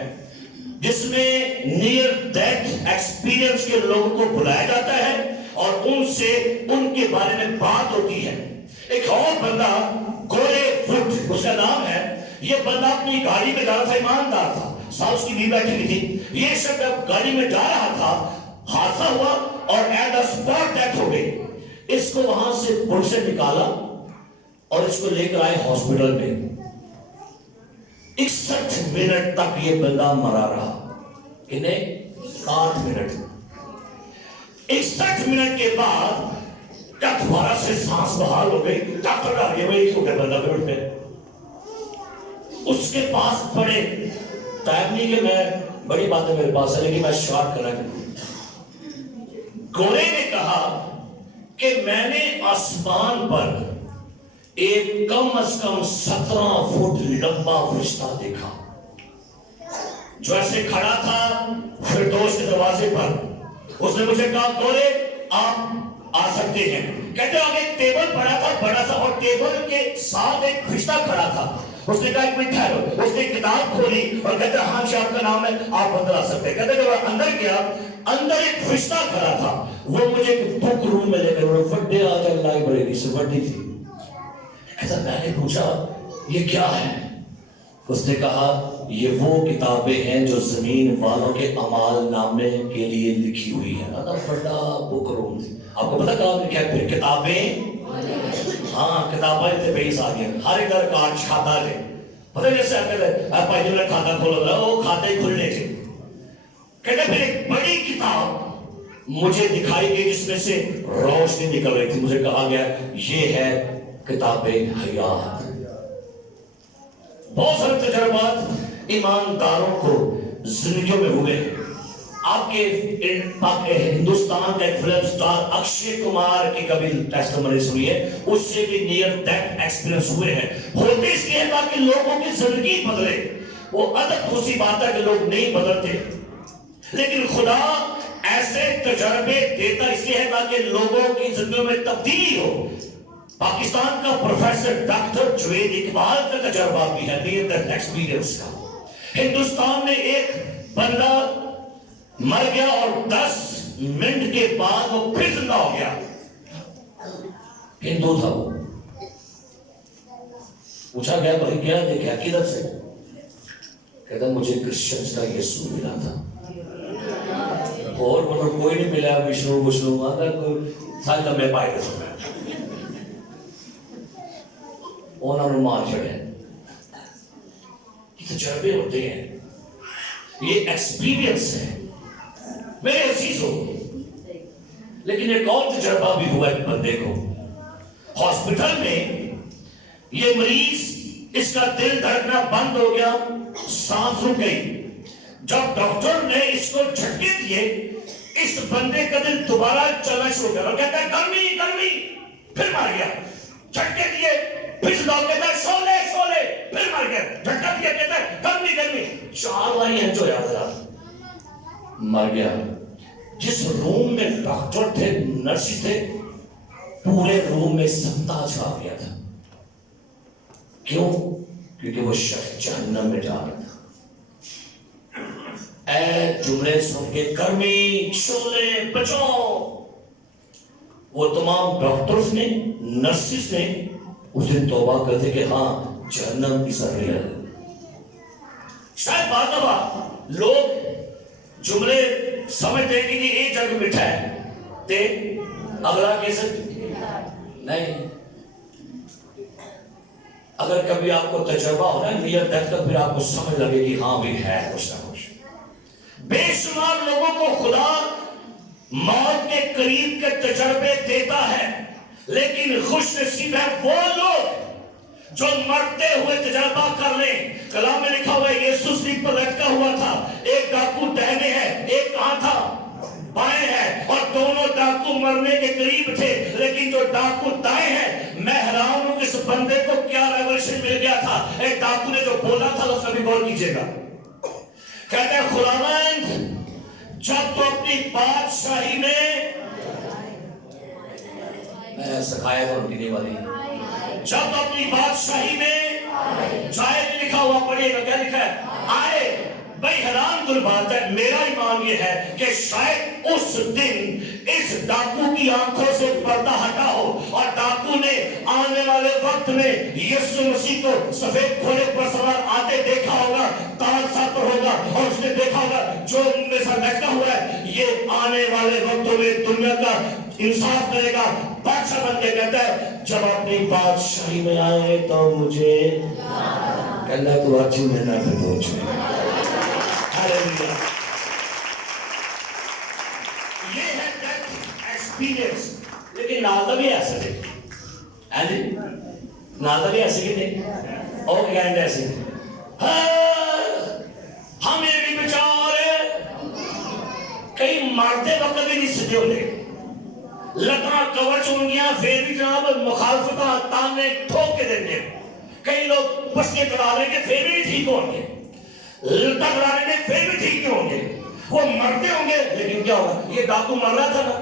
جس میں نیئر ڈیتھ ایکسپیرینس کے لوگوں کو بلایا جاتا ہے اور ان سے ان کے بارے میں بات ہوتی ہے. ایک اور بندہ گورے فٹ اس کا نام ہے, یہ بندہ اپنی گاڑی میں جا رہا تھا, ایماندار تھا, ساتھ کی بیوی بیٹھی ہوئی تھی. یہ شخص گاڑی میں جا رہا تھا, حادثہ ہوا اور ایٹ اے اسپاٹ ڈیتھ ہو گئی. اس کو وہاں سے پولیس سے نکالا اور اس کو لے کر آئے ہاسپٹل میں. 61 منٹ تک یہ بندہ مرا رہا. کتنے؟ 8 منٹ. 61 منٹ کے بعد جب دوبارہ سے سانس بحال ہو گئی, ڈاکٹر آ گیا, وہی چھوٹے بندہ پہ اٹھ گئے. اس کے پاس پڑے, ٹائم نہیں کہ میں بڑی باتیں میرے پاس ہے لیکن میں شارٹ کرنا چاہتا. گورے نے کہا کہ میں نے آسمان پر ایک کم از کم 17 فٹ لمبا فرشتہ دیکھا جو ایسے کھڑا تھا فردوس کے دروازے پر. اس نے مجھے کہا گورے آپ آ سکتے ہیں. کہتے ہیں آگے ایک ٹیبل پڑا تھا بڑا سا, اور ٹیبل کے ساتھ ایک فرشتہ کھڑا تھا. اس نے کہا ایک منٹ ٹھہرو. اس نے کتاب کھولی اور کہتے ہیں ہاں آپ کا نام ہے, آپ اندر آ سکتے ہیں. کہتے ہیں جب اندر گیا, اندر ایک فرشتہ کھڑا تھا. وہ مجھے بک روم میں لے کر وڈے آ جائے لائبریری سے وڈی تھی. کہتا میں نے پوچھا یہ کیا ہے؟ اس نے کہا یہ وہ کتابیں ہیں جو زمین والوں کے اعمال نامے کے لیے لکھی ہوئی ہیں. بڑا بک روم تھی. آپ کو پتا کہاں لکھا ہے؟ پھر کتابیں, ہاں کتابیں تھے بیس آ گیا. ہر ایک در کارڈ کھاتا ہے, پتہ جیسے آپ کہتے ہیں آپ پائی نے کھاتا کھولا تھا, وہ کھاتے کھلنے تھے. کہتے پھر ایک بڑی کتاب مجھے دکھائی گئی جس میں سے روشنی نکل رہی تھی. مجھے کہا گیا یہ ہے کتاب حیات. بہت سارے تجربات ایمانداروں کو زندگیوں میں ہوئے. آپ کے ہندوستان کا ایک فلم سٹار اکشے کمار کی کبھی ٹیسٹمنی سنی ہے, اس سے بھی نیئر ڈیتھ ایکسپیرینس ہوئے ہیں. ہوتے اس لیے تاکہ لوگوں کی زندگی بدلے. وہ ادب خوشی بات ہے کہ لوگ نہیں بدلتے, لیکن خدا ایسے تجربے دیتا اس لیے ہے تاکہ لوگوں کی زندگیوں میں تبدیلی ہو. پاکستان کا پروفیسر ڈاکٹر جوید اقبال کا تجربہ بھی ہے نیئر ڈیتھ ایکسپیرینس کا. ہندوستان میں ایک بندہ مر گیا اور 10 منٹ کے بعد وہ پھر زندہ ہو گیا. ہندو تھا وہ. پوچھا گیا بھائی کیا دیکھا کدھر سے؟ کہتا مجھے کرسچنز کا یسوع ملا تھا اور مطلب کوئی نہیں ملا. وشنو کوئی سارے لمبے پائے تھے انہوں نے مار چڑھے. یہ تجربے ہوتے ہیں, یہ ایکسپیرینس ہے میرے عزیزوں. لیکن ایک اور تجربہ بھی ہوا ایک بندے کو ہاسپٹل میں. یہ مریض اس کا دل دھڑکنا بند ہو گیا, سانس رک گئی. جب ڈاکٹر نے اس کو جھٹکے دیے اس بندے کا دل دوبارہ چلنا شروع کیا اور کہتا ہے گرمی گرمی, پھر مر گیا. جھٹکے دیے پھر ڈاکٹر کہتا ہے سولے سولے, پھر مر گیا. جھٹکا دیا کہتا ہے گرمی گرمی. 4 لائی ہیں جو یاد رہا, مر گیا. جس روم میں ڈاکٹر تھے نرس تھے پورے روم میں سنتا چھا گیا تھا. کیوں؟ کیونکہ وہ شخص جہنم میں جا رہا تھا. اے جملے سن کے گرمی شولے بچاؤ, وہ تمام ڈاکٹرز نے نرسز نے اس دن توبہ کرتے کہ ہاں جہنم کی ضروری ہے. شاید بعض دفعہ لوگ جملے سمجھتے کہ یہ جگ مٹھا ہے تے اگلا کیسے نہیں. اگر کبھی آپ کو تجربہ ہو رہا ہے نیئر ڈیتھ کا, پھر آپ کو سمجھ لگے کہ ہاں بھی ہے کچھ نہ کچھ. بے شمار لوگوں کو خدا موت کے قریب کے تجربے دیتا ہے, لیکن خوش نصیب ہے وہ لوگ جو مرتے ہوئے تجربہ کر لیں. کلام میں لکھا ہوا ہے یسوع صلیب پر لٹکا ہوا تھا, ایک ڈاکو دہنے ہے ایک کہاں تھا بائیں ہے, اور دونوں ڈاکو مرنے کے قریب تھے. لیکن جو ڈاکو دائیں ہے, میں حیران ہوں کہ اس بندے کو کیا ریولیشن مل گیا تھا. ایک ڈاکو نے جو بولا تھا اس کا بھی غور کیجیے گا. کہتے ہیں خداوند جب تو اپنی بادشاہی میں سکھایا تھا ان کی دیوالی, جب تو اپنی بادشاہی میں جائے لکھا ہوا پڑھیے گا کیا لکھا ہے آئے. بھائی حیران کن بات ہے, میرا ایمان یہ ہے کہ شاید اس دن اس ڈاکو کی آنکھوں سے پردہ ہٹا ہو اور ڈاکو نے آنے والے وقت میں یسوع مسیح کو سفید گھوڑے پر سوار آتے دیکھا ہوگا, تاج سر پر ہوگا, اور اس نے دیکھا ہوگا جو ان میں سے لٹکا ہوا ہے یہ آنے والے وقتوں میں دنیا کا انصاف کرے گا. بادشاہ بن کے کہتا ہے جب اپنی بادشاہی میں آئے تو مجھے کہنا تو اچھی محنت ہے تو یہ ہے ڈیتھ ایکسپیرینس. لیکن نازا بھی ایسے تھے, نازا بھی ایسے کی تھے اور گینڈ ایسے ہمیں بھی بچارے کئی مرتے وقت بھی نہیں سدھے ہوتے, لٹاں کورچ انگیاں پھر بھی جناب مخالفتہ تانے ٹھوک کے دیں گے. کئی لوگ بسکے چڑھا لیں گے پھر بھی ٹھیک ہوں گے, لٹا چڑھا لیں گے پھر بھی ٹھیک نہیں ہوں گے, وہ مرتے ہوں گے. لیکن کیا ہوگا, یہ ڈاکو مر رہا تھا نا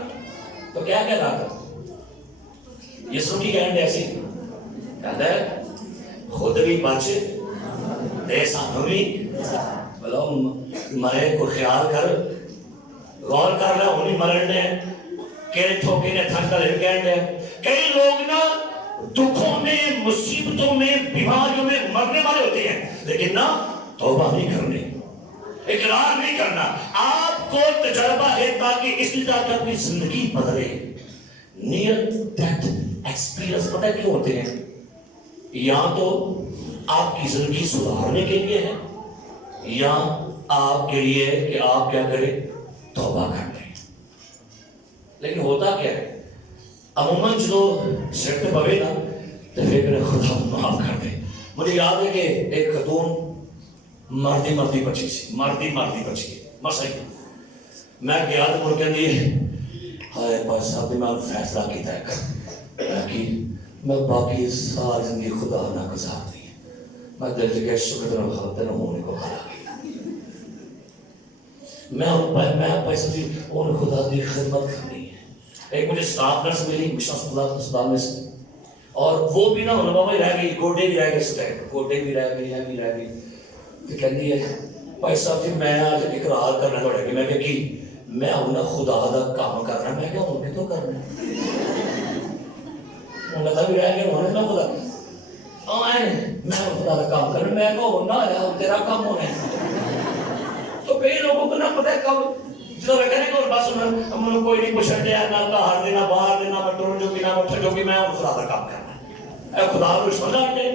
تو کیا کہہ رہا تھا یسوع کی گینڈ ایسی کہتا ہے خود بھی بچے دے سانو بھی بلو مرے کو خیال کر غور کر رہا ہونی مرنے کیڑے ٹھوکے نے تھک کر گینڈ ہے. کئی لوگ نا دکھوں میں مصیبتوں میں بیماریوں میں مرنے والے ہوتے ہیں لیکن نا توبہ نہیں کرنے, اقرار نہیں کرنا. آپ کو تجربہ ہے تاکہ اس طرح اپنی زندگی بدلے. نیئر ڈیتھ ایکسپیرینس پتہ کیوں ہوتے ہیں؟ یا تو آپ کی زندگی سدھارنے کے لیے ہے یا آپ کے لیے کہ آپ کیا کریں توبہ کر لیں. لیکن ہوتا کیا ہے عموماً جو سر پہ پوے نا تو پھر خدا معاف کر دے. مجھے یاد ہے کہ ایک خاتون مرتی بچی سی, مرتی بچی مسئلہ میں گیا تو مڑ کے لیے ہائے پاس صاحب نے میں فیصلہ کیتا ہے کہ میں باقی سال زندگی خدا نہ گزار دی, میں دل کے شکر خاطر ہونے کو کھلا میں پیسے بھی اور خدا کی خدمت کرنی ہے. ایک مجھے سٹاف نرس ملی مشن اسپتال میں سے, اور وہ بھی نا علماء میں رہ گئی, گوڈے بھی رہ گئے اس ٹائم, گوڈے بھی رہ گئی تو کہتی ہے بھائی صاحب جی میں آج اقرار کرنا پڑے گا. میں کہ میں انہیں خدا دا کام کرنا. میں کیا انہیں تو کرنا انہیں تو بھی رہ گیا انہیں نہ خدا میں خدا دا کام کرنا. میں کہا نہ آیا تیرا کام ہونا ہے. تو کئی لوگوں کو نہ پتہ ہے کب جب میں کہنے کو بس انہوں کوئی نہیں پوچھا دیا نہ باہر دینا باہر دینا میں ٹرون جو کہ نہ اٹھا جو کہ میں خدا دا کام کرنا ہے. اے خدا کو سمجھا دے.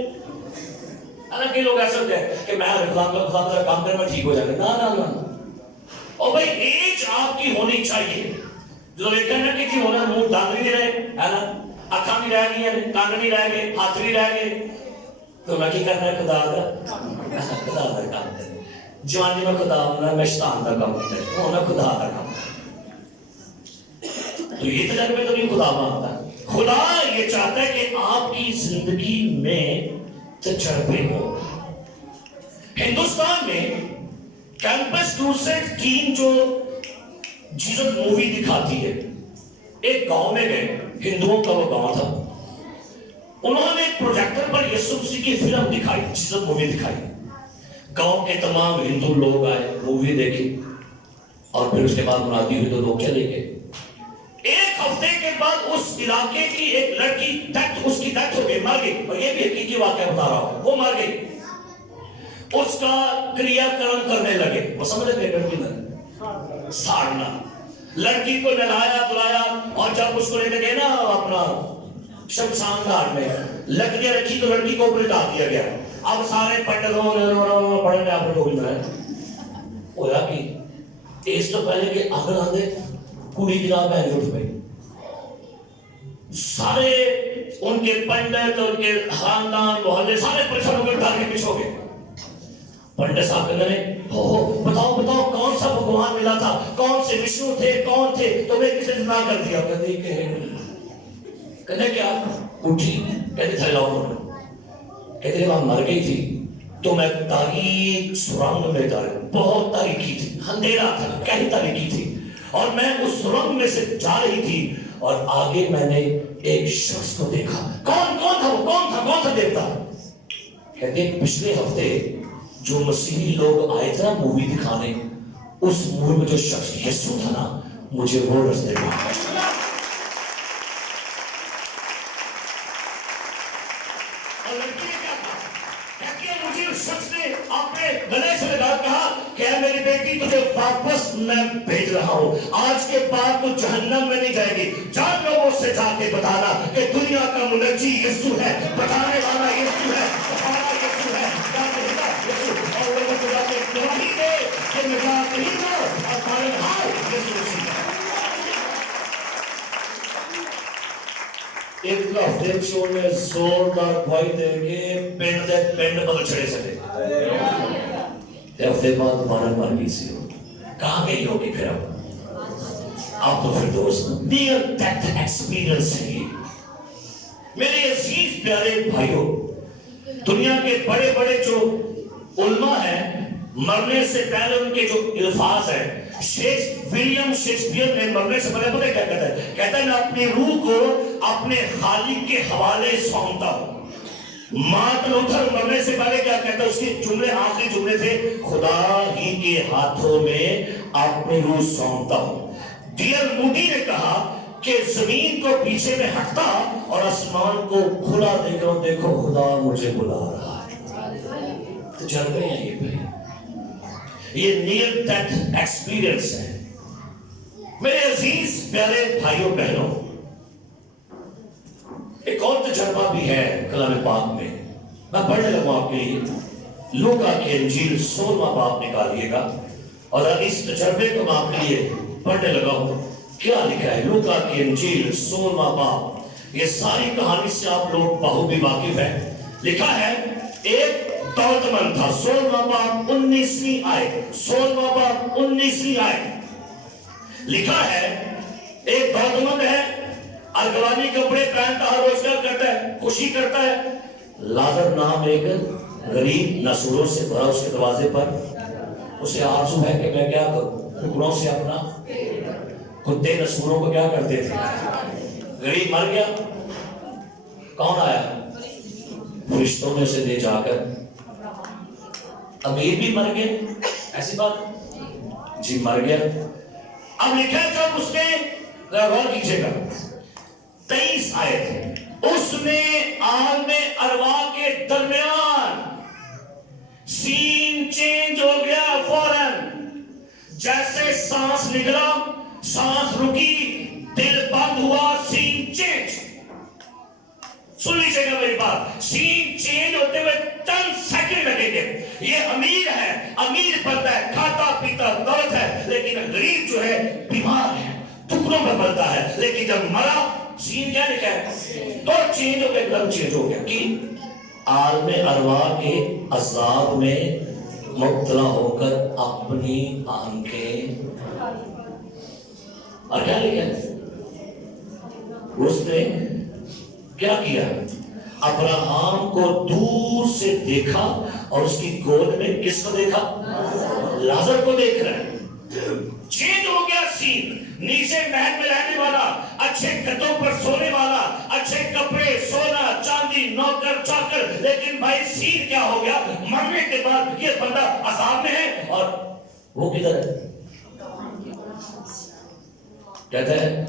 حالانکہ لوگ ایسا ہوتے ہیں کہ میں خدا کا کام کرنا میں ٹھیک ہو جائے گا. نہ اور بھائی ایج آپ کی ہونی چاہیے جو دیکھا نا کہ ہونا منہ دانت نہیں رہے ہے نا اکھاں نہیں رہ گئی ہیں کان نہیں رہ گئے ہاتھ نہیں رہ گئے تو میں کی کرنا ہے خدا کا کام کرنا. جوانی میں خدا ہونا میں شیطان کا کام کرنا ہونا خدا کا کام تو یہ تجربے تو نہیں خدا مانگتا. خدا یہ چاہتا ہے کہ آپ کی زندگی میں تجربے ہو. ہندوستان میں کیمپس کروسیڈ ٹیم جو جیسس مووی دکھاتی ہے ایک گاؤں میں گئے ہندوؤں کا وہ گاؤں تھا. انہوں نے پروجیکٹر پر یسوع مسیح کی فلم دکھائی جیسس مووی دکھائی. گاؤں کے تمام ہندو لوگ آئے مووی دیکھی اور پھر اس کے بعد منادی ہوئی تو لوگ چلے گئے. ایک ہفتے کے بعد اس علاقے کی ایک لڑکی اس کی ڈیتھ ہو گئی مر گئی. اور یہ بھی حقیقی واقعہ بتا رہا ہوں وہ مر گئی. اس کا کریا کرم کرنے لگے. وہ سمجھ گئے لڑکی نے ساڑنا لڑکی کو نہلایا دلایا اور جب اس کو لے گئے نا اپنا شمشان گھاٹ میں لکڑیاں رکھی تو لڑکی کو اوپر ڈال دیا گیا. اب سارے پنڈتوں نے بڑے آپ لوگ ہوا کہ اس تو پہلے کہ اگر آدھے کڑی جناب ہے اٹھ گئی. سارے ان کے پنڈت ان کے خاندان محلے سارے پریشان ہو کر ڈال کے پیچھے ہو گئے. پنڈت صاحب کہنے لگے بتاؤ بتاؤ کون سا بھگوان ملا تھا کون سے وشنو تھے کون تھے تمہیں کسے زندہ کر دیا. کہتے کیا اٹھی کہتے تھے لاؤ کہتے وہاں مر گئی تھی تو میں تاریخ سرنگ میں بہت تاریخی تھی اندھیرا تھا کہیں تاریخی تھی اور میں اس سرنگ میں سے جا رہی تھی اور آگے میں نے ایک شخص کو دیکھا. کون تھا وہ کون سا دیکھتا. کہتے پچھلے ہفتے جو مسیحی لوگ آئے تھے نا مووی دکھانے اس مووی میں جو شخص یسوع تھا نا مجھے وہ رستے میں اور لڑکی نے کیا کہا کہ مجھے اس شخص نے اپنے گلے سے لگا کہا کہ میری بیٹی تجھے واپس میں بھیج رہا ہوں. آج کے بعد تو جہنم میں نہیں جائے گی. جان لوگوں سے جا کے بتانا کہ دنیا کا منجی یسوع ہے بتانے والا یسوع ہے بتانا یسوع ہے اور لوگوں کو جا کے گواہی دے کہ نجات نہیں دو اور پالنہار یسوع مسیح ہے. ایک ہفتے شو میں زوردار گواہی دے کے پنڈ بدل چھڑے سکے. ہفتے بعد دوبارہ مر گئی سی کہاں گئی ہوگی پھر اب تو پھر دوست نیئر ڈیتھ ایکسپیرینس ہے. یہ میرے عزیز پیارے بھائیوں دنیا کے بڑے بڑے جو علماء ہیں مرنے سے پہلے ان کے جو الفاظ ہیں ولیم شیکسپیئر نے مرنے سے پہلے پتہ کیا کہتا ہے. کہتا ہے میں اپنی روح کو اپنے خالق کے حوالے سونپتا ہوں. مارٹن لوتھر مرنے سے پہلے کیا کہتا ہے اس کے جملے آخری جملے تھے خدا ہی کے ہاتھوں میں اپنی روح سونپتا ہوں. ڈیئر موڈی نے کہا کہ زمین کو پیچھے میں ہٹتا اور آسمان کو کھلا دیکھ رہا دیکھو خدا مجھے بلا رہا ہے. تجربے ہیں یہ بھائی یہ نیئر ڈیتھ ایکسپیرینس ہے. میرے عزیز پیارے بھائیوں بہنوں ایک اور تجربہ بھی ہے کلام پاک میں میں پڑھنے لگوں آپ کے لیے. لوکا کی انجیل 16واں باب نکالیے گا اور اس تجربے کو میں آپ کے لیے پڑھنے لگا ہوں. کیا لکھا ہے لوکا کی انجیل 16واں باب. یہ ساری کہانی سے آپ لوگ بخوبی واقف ہیں. لکھا ہے ایک دولت مند تھا. 16واں باب 19ویں آیت 16واں باب 19ویں آیت لکھا ہے ایک دولت مند ہے ارغوانی کپڑے پہنتا ہر روز کیا کرتا ہے خوشی کرتا ہے. لازر نام ایک غریب نسوروں سے بھرا اس کے دروازے پر اسے آرزو ہے کہ میں کیا کروں ٹکڑوں سے اپنا کتے نسوروں کو کیا کرتے تھے. غریب مر گیا کون آیا فرشتوں نے اسے لے جا کر. امیر بھی مر گئے ایسی بات جی مر گیا. اب لکھا ہے جب اس نے، غور کیجئے گا 23 آیت، اس نے عالم ارواح کے درمیان سین چینج ہو گیا فوراً، جیسے سانس نکلا، سانس رکی، دل بند ہوا، سین چینج. سن لیجیے گا میری بات، سین چینج ہوتے ہوئے چند سیکنڈ لگیں گے. یہ امیر ہے، امیر بنتا ہے، کھاتا پیتا دولت ہے، لیکن غریب جو ہے بیمار ہے، ٹکڑوں میں بنتا ہے. لیکن جب مرا، سین کیا لکھا ہے؟ تو چینج ہو گیا، ایک دم چینج ہو گیا. کہ عالم ارواح کے عذاب میں مبتلا ہو کر اپنی آنکھیں، اور کیا لکھا ہے؟ اس نے کیا کیا؟ ابراہم کو دور سے دیکھا اور اس کی گود میں کس کو دیکھا؟ لازر کو دیکھ رہا ہے. چینج ہو گیا سین. نیچے محل میں رہنے والا، اچھے گدوں پر سونے والا، اچھے کپڑے، سونا چاندی، نوکر چاکر، لیکن بھائی سین کیا ہو گیا؟ مرنے کے بعد یہ بندہ عذاب میں ہے، اور وہ کدھر ہے؟ کہتا ہے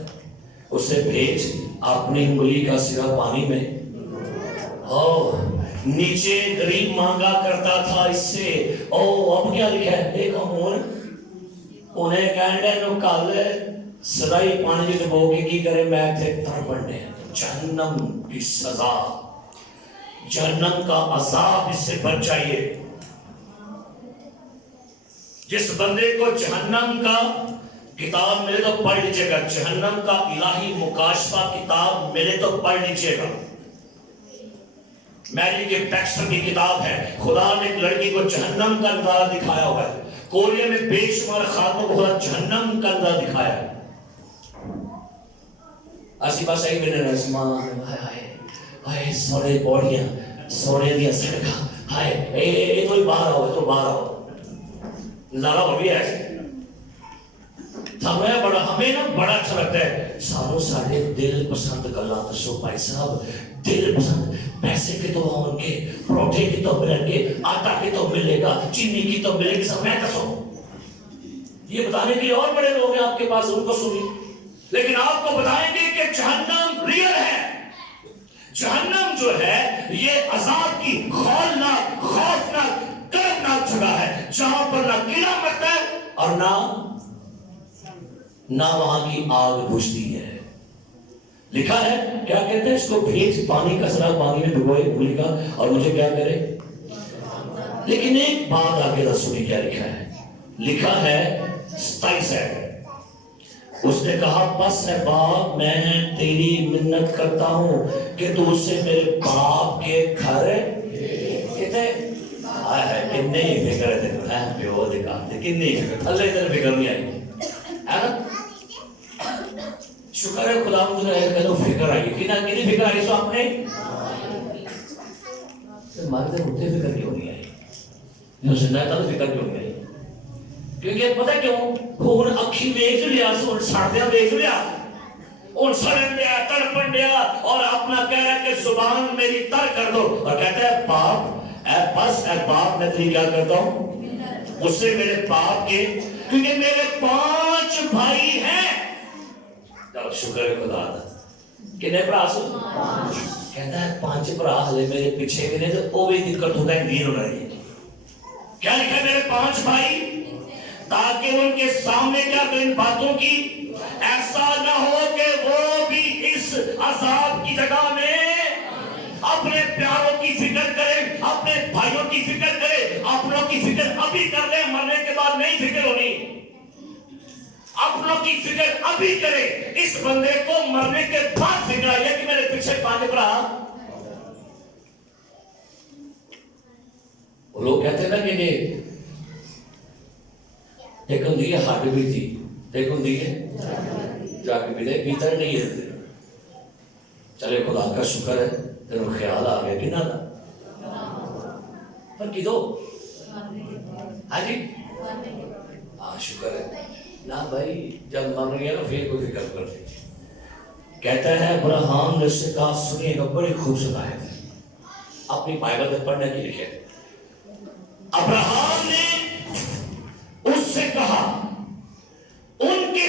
اسے بھیج اپنی انگلی کا سرا پانی میں. نیچے غریب مانگا کرتا تھا اس سے. اب کیا لکھا ہے؟ ایک امور انہیں کہنے نو کل سرائی پانی جو ڈبو کے کی کرے میں تھے تر پڑنے. جہنم کی سزا، جہنم کا عذاب، اس سے بچ جائیے. جس بندے کو جہنم کا کتاب ملے تو پڑھ لیجئے گا، جہنم کا الہی مکاشفہ کتاب ملے تو پڑھ لیجئے گا. میری کے پیکسٹر کی کتاب ہے. خدا نے ایک لڑکی کو جہنم کا نظارہ دکھایا ہوا ہے. کوریا میں بے شمار خاتموں کو خدا جہنم کا نظارہ دکھایا ہے. اسی بات صحیح بنے رسمان، ہائے سوڑے پوڑیاں، سوڑے دیا سڑکا، ہائے تو باہر آؤ، تو باہر آؤ. نظارہ ہو بھی ایسے ہمیں نا بڑا اچھا لگتا ہے. ساروں سارے دل پسند کرنا دسو بھائی صاحب، دل پسند. پیسے کے تو ہوں گے، پروٹے کی تو ملیں گے، آٹا کی تو ملے گا، چینی کی تو ملے گی، سب میں دسو. یہ بتانے کے لیے اور بڑے لوگ ہیں آپ کے پاس، ان کو سنی. لیکن آپ کو بتائیں گے کہ جہنم ریئل ہے. جہنم جو ہے یہ عذاب کی ہولناک، خوفناک، دردناک جگہ ہے، جہاں پر نہ کیڑا مرتا ہے اور نہ وہاں کی آگ بجھتی ہے. لکھا ہے کیا کہتے ہیں اس کو؟ بھیج پانی کا سرا پانی میں ڈبوئے انگلی کا اور مجھے کیا کرے. لیکن ایک بات آگے نہ سنی کیا لکھا ہے. لکھا ہے 27 ہے. اس نے کہا بس ہے باپ، میں تیری منت کرتا ہوں کہ تو اسے میرے باپ کے گھر کہتے کتنے ہی فکر ہے دیکھو ہے پیو دکھاتے کتنے ہی فکر. اللہ ادھر فکر نہیں آئی ہے نا. شکر ہے خدا مجھے کہہ دو فکر آئی. کتنی فکر آئی سو آپ نے؟ ہمارے دن اتنے فکر کیوں نہیں آئی؟ جو زندہ تھا فکر کیوں نہیں آئی؟ کیونکہ پتہ کیوں؟ ہون اکھی ویچ لیا سو ساڑھدیا ویچ لیا ان سڑن دیا تڑپن دیا اور اپنا کہہ رہا کہ زبان میری تر کر دو. اور کہتا ہے باپ اے بس اے باپ میں تیری کیا کرتا ہوں اس سے میرے باپ کے، کیونکہ میرے 5 بھائی ہیں. شکر ہے خدا دا. کنے برا سو؟ کہتا ہے 5 برا ہلے میرے پیچھے کنے تو وہ بھی دقت ہوتا ہے دین ہونا رہی. کیا لکھا ہے؟ میرے 5 بھائی، تاکہ ان کے سامنے کیا کہ ان باتوں کی ایسا نہ ہو کہ وہ بھی اس عذاب کی جگہ میں اپنے پیاروں کی فکر کریں، اپنے بھائیوں کی فکر کریں. اپنوں کی فکر ابھی کر لیں، مرنے کے بعد نہیں فکر ہونی. اپنوں کی فکر ابھی کرے. اس بندے کو مرنے کے بعد فکر آئی ہے کہ میرے پیچھے 5 برا. وہ لوگ کہتے ہیں نا کہ ایک ہوں دیئے ہاٹ بھی تھی، ایک ہوں دیئے جا کے بھی دے بیتر نہیں ہے. چلے خدا کا شکر ہے تیرے خیال آ گیا کہ نہ پر کی دو. ہاں جی ہاں شکر ہے نہ بھائی. جب مر گیا نا پھر کوئی فکر کر دی. کہتا ہے ابراہم نے اس سے کہا سنیے گا، بڑی خوبصورت آیت ہے، اپنی بائبل میں پڑھنے کی لکھے. ابراہم نے اس سے کہا ان کے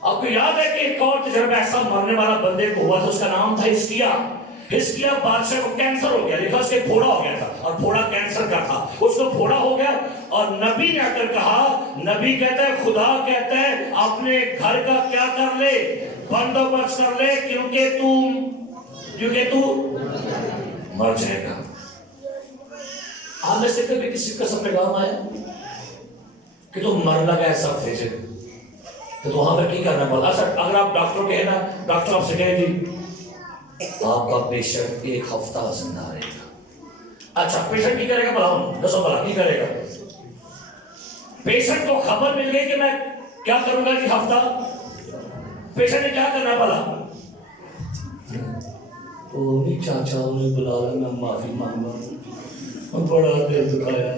آپ کو یاد ہے کہ ایک اور تجربہ ایسا مرنے والا بندے کو ہوا تھا, اس کا نام تھا ہزقیہ بادشاہ کو کینسر ہو گیا, لکھا اس کے پھوڑا ہو گیا تھا, اور پھوڑا کینسر کا تھا, اس کو پھوڑا ہو گیا, اور نبی نے آ کر کہا, نبی کہتا ہے خدا کہتا ہے اپنے گھر کا کیا کر لے, بندوبست کر لے, کیونکہ تو مر جائے گا. آپ میں سے کبھی کسی قسم کا پیغام آیا کہ تو مر لگا ایسا فیجر, تو وہاں پر کی کرنا پڑتا. اگر آپ ڈاکٹر کہے نا, ڈاکٹر آپ سے کہے جی آپ کا پیشنٹ 1 ہفتہ زندہ رہے گا. اچھا پیشنٹ کی کرے گا, بلاؤں دسو بلا کی کرے گا. پیشنٹ کو خبر مل گئی کہ میں کیا کروں گا جی ہفتہ, پیشنٹ نے کیا کرنا بلا, وہ بھی چاچا انہیں بلا رہا, میں معافی مانگا, بڑا دل دکھایا,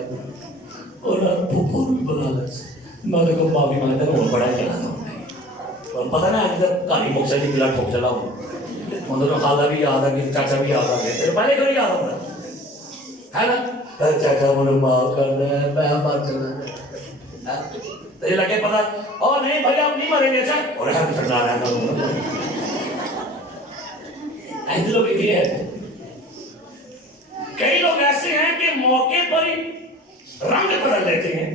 اور پھپھو بھی بلا رہا, میں نے کو معافی مانگتا ہوں, بڑا چلا تھا. اور پتہ نا آج تک کہانی مکسا جی گلا ٹھوک چلا ہوں, مطلب خالہ بھی یاد آ گئی, چاچا بھی یاد آ گئے, پہلے کبھی یاد آ رہا ہے نا, چاچا مجھے معاف کر دے, میں مر چلا. تو یہ لگے پتا, اور نہیں بھائی آپ نہیں مریں گے, اچھا اور ہم چڑھا رہا ہے. ایسے لوگ یہ ہے, کئی لوگ ایسے ہیں کہ موقع پر ہی رنگ بدل لیتے ہیں.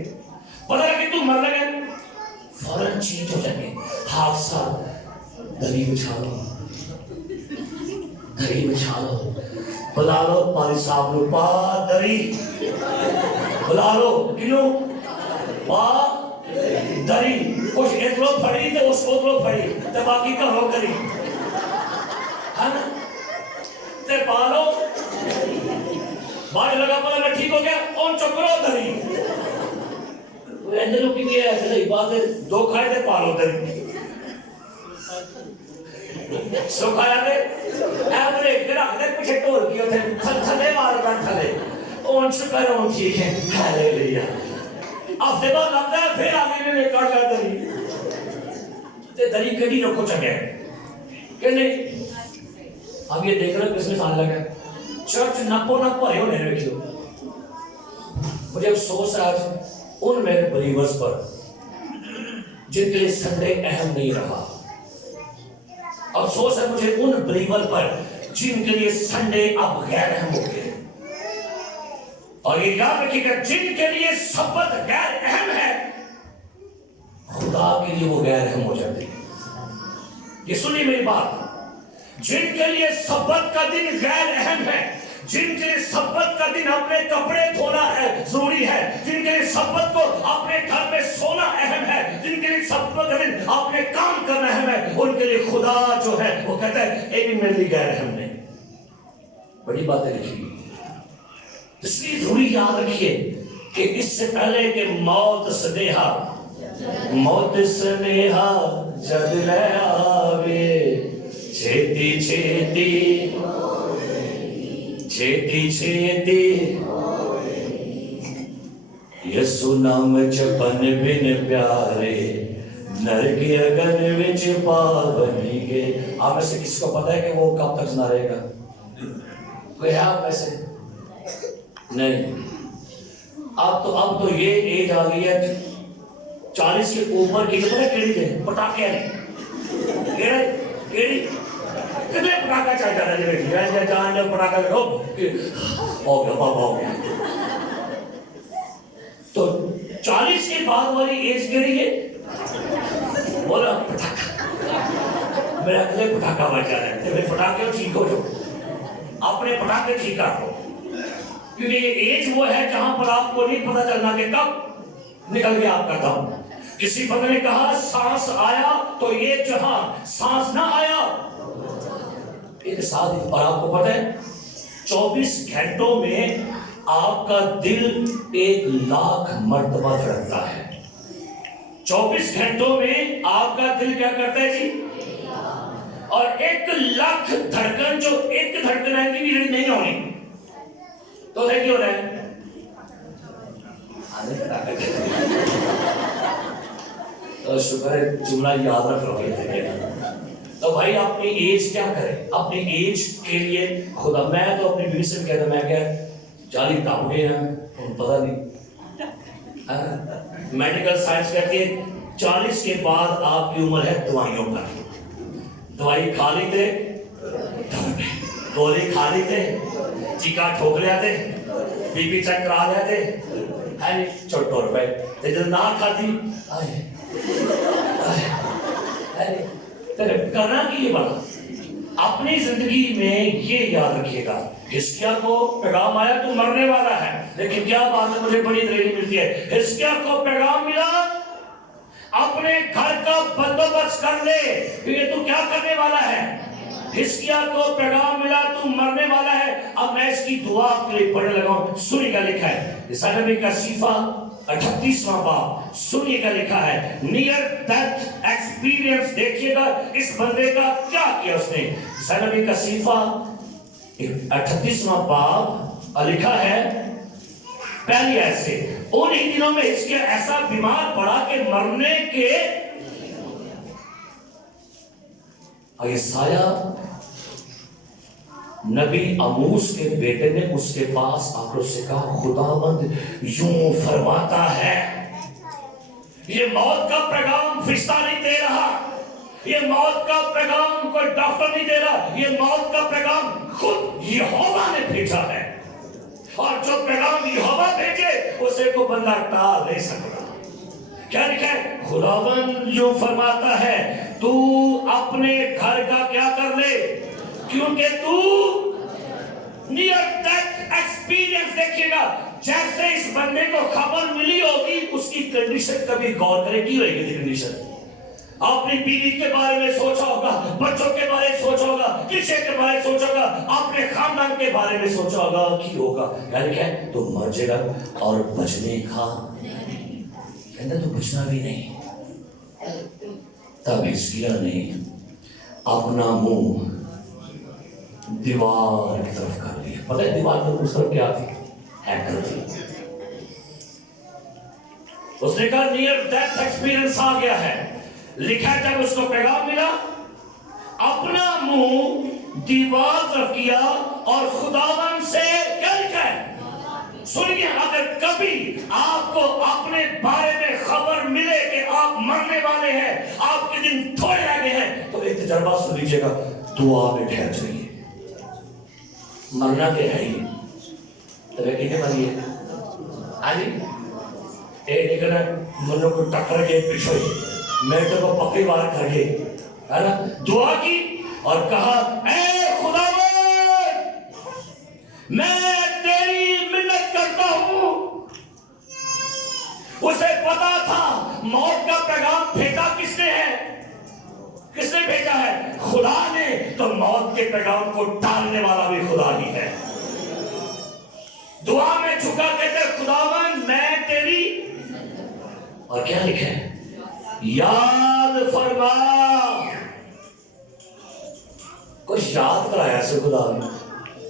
پتا لگے تو مر لگے, فوراً چینج ہو جائیں گے, حادثہ, دری بچھا لو, دری بچھا لو, بلا لو پاری صاحب لو, پا دری بلا لو, کنوں پا دری, کچھ ایک لو پھڑی تو اس کو لو پھڑی تو باقی کا ہو کری ہے نا, تے پالو بعد لگا پڑا میں ٹھیک ہو گیا, اور چکرو دری. ایسے لوگ کی ہے, ایسے ہی بات ہے, 2 کھائے تھے پالو دری, سو کھایا دے ایوری گرا دے پیچھے ٹور کی ہوتے تھلے مار کر تھلے, اون شکر اون ٹھیک ہے, ہاللویا. ہفتے بعد لگتا ہے پھر آگے میں نکال کر دری, تے دری کڑی رکھو چکے کہ نہیں. اب یہ دیکھ رہے کس میں سال لگا, چرچ نپو نپ پڑے ہونے رکھیو. مجھے افسوس ہے آج ان میرے بلیورز پر جن کے لیے سنڈے اہم نہیں رہا. افسوس ہے مجھے ان بلیور پر جن کے لیے سنڈے اب غیر اہم ہو گئے. اور یہ یاد رکھیے گا, جن کے لیے سبت غیر اہم ہے, خدا کے لیے وہ غیر اہم ہو جاتے ہیں. یہ سنیے میری بات, جن کے لیے سبت کا دن غیر اہم ہے, جن کے لیے سبت کا دن اپنے کپڑے دھونا ہے ضروری ہے, جن کے لیے سبت کو اپنے گھر میں سونا اہم ہے, جن کے لیے سبت کا دن اپنے کام کرنا اہم ہے, ان کے لیے خدا جو ہے وہ کہتا ہے اے بھی میرے لیے غیر اہم نہیں. بڑی باتیں لکھی, اس لیے ضروری یاد رکھیے کہ اس سے پہلے کہ موت سنیہا جد لے آوے, چھیتی چھیتی چھیتی چھیتی یسو نام جپن بن پیارے, نرگی اگن وچ پاونی گے. آپ میں سے کسی کو پتا ہے کہ وہ کب تک زندہ رہے گا؟ کوئی ہے آپ میں سے؟ نہیں. اب تو یہ ایج آ گئی ہے 40 کے اوپر کی, جو پتہ کیڑی تھے پٹاخے ہیں, کیڑی کتنے پٹاخہ چل جاتا ہے, جی جان جب پٹاخہ ہو گیا بابا ہو گیا. تو 40 کے بعد والی ایج کیڑی ہے, بولا پٹاخہ, میرا اگلے پٹاخہ بچا رہے ہیں, پھر پٹاخے ٹھیک ہو جو, اپنے پٹاخے ٹھیک کر دو, کیونکہ یہ ایج وہ ہے جہاں پر آپ کو نہیں پتہ چلنا کہ کب نکل گیا آپ کا دم. کسی بندے نے کہا سانس آیا تو یہ جہاں, سانس نہ آیا ایک ساتھ. اور آپ کو پتہ ہے 24 گھنٹوں میں آپ کا دل 1,00,000 مرتبہ دھڑکتا ہے. 24 گھنٹوں میں آپ کا دل کیا کرتا ہے جی, اور 1,00,000 دھڑکن, جو ایک دھڑکن ہے کی بھی نہیں ہونی, تو دیکھ کیوں رہے تو شکر ہے جملہ یاد رکھ لو گے. تو بھائی اپنی ایج کیا کرے, اپنی ایج کے لیے خدا, میں تو اپنی بیوی سے کہتا, میں کیا 40 ٹاپ گئے ہیں, پتہ نہیں. میڈیکل سائنس کہتی ہے 40 کے بعد آپ کی عمر ہے دوائیوں پر. دوائی کھا لی تھے گولی کھا لی تھے, چیکا ٹھوک لیا تھے, بی پی چیک کرا لیا تھے, ہے نہیں چھوٹو روپے تے جب نہ کھاتی کرنا کی یہ بڑا. اپنی زندگی میں یہ یاد رکھیے گا, حزقیہ کو پیغام آیا تو مرنے والا ہے, لیکن کیا بات ہے مجھے بڑی دلیل ملتی ہے, حزقیہ کو پیغام ملا اپنے گھر کا بندوبست کر لے, یہ تو کیا کرنے والا ہے. حزقیہ کو پیغام ملا تو مرنے والا ہے. اب میں اس کی دعا کے لیے پڑھنے لگا ہوں. سنیے کیا لکھا ہے عیسائی نبی کا صحیفہ 38واں باب, سنیے کیا لکھا ہے. نیئر ڈیتھ ایکسپیرینس دیکھیے گا اس بندے کا کیا کیا اس نے. عیسائی نبی کا صحیفہ 38واں باب لکھا ہے پہلی ایسے, انہی دنوں میں حزقیہ ایسا بیمار پڑا کہ مرنے کے. اور یسایہ نبی آموس کے بیٹے نے اس کے پاس آ کر اس سے کہا خداوند یوں فرماتا ہے, یہ موت کا پیغام فرشتہ نہیں دے رہا, یہ موت کا پیغام کوئی ڈاکٹر نہیں دے رہا, یہ موت کا پیغام خود یہوہ نے بھیجا ہے, اور جو پیغام یہوہ بھیجے اسے کو بندہ ٹال نہیں سکتا. کیا لکھا ہے, خداوند یوں فرماتا ہے تو اپنے گھر کا کیا کر لے, کیونکہ تو نیئر ڈیتھ ایکسپیرینس دیکھیے گا. جیسے اس بندے کو خبر ملی ہوگی اس کی کنڈیشن کبھی غور کرے کی ہوئے گی کنڈیشن. اپنی بیوی کے بارے میں سوچا ہوگا, بچوں کے بارے میں سوچا ہوگا, کسی کے بارے میں سوچا ہوگا, اپنے خاندان کے بارے میں سوچا ہوگا کی ہوگا. یعنی کہ تو مر جائے گا اور بچنے کا کہتا تو بچنا بھی نہیں. تب حزقیہ نے اپنا منہ دیوار کی طرف کر لیا. پتہ ہے دیوار کی اس طرف کیا تھی, ہیکل تھی. اس نے کہا نیئر ڈیتھ ایکسپیرینس آ گیا ہے. لکھا ہے جب اس کو پیغام ملا اپنا منہ دیوار طرف کیا اور خداوند سے کیا لکھا ہے. سنیے, اگر کبھی آپ کو اپنے بارے میں خبر ملے کہ آپ مرنے والے ہیں, آپ کے دن تھوڑے آگے ہیں, تو ایک تجربہ سن لیجیے گا, دعا میں ٹھہر جائیے. مرنا کے ہے ہی تو کہنے والی ہے آجی ایک نکلنا منوں کو ٹکر کے پیچھو میں تو پکڑی بار کر گئے, ہے نا. دعا کی اور کہا اے خداوند میں تیری منت کرتا ہوں. اسے پتا تھا موت کا پیغام بھیجا کس نے ہے, کس نے بھیجا ہے, خدا نے. تو موت کے پیغام کو ٹالنے والا بھی خدا ہی ہے. دعا میں جھکا کہتے خداوند میں تیری, اور کیا لکھا ہے, یاد فرما. کچھ یاد کرایا سے خدا نے.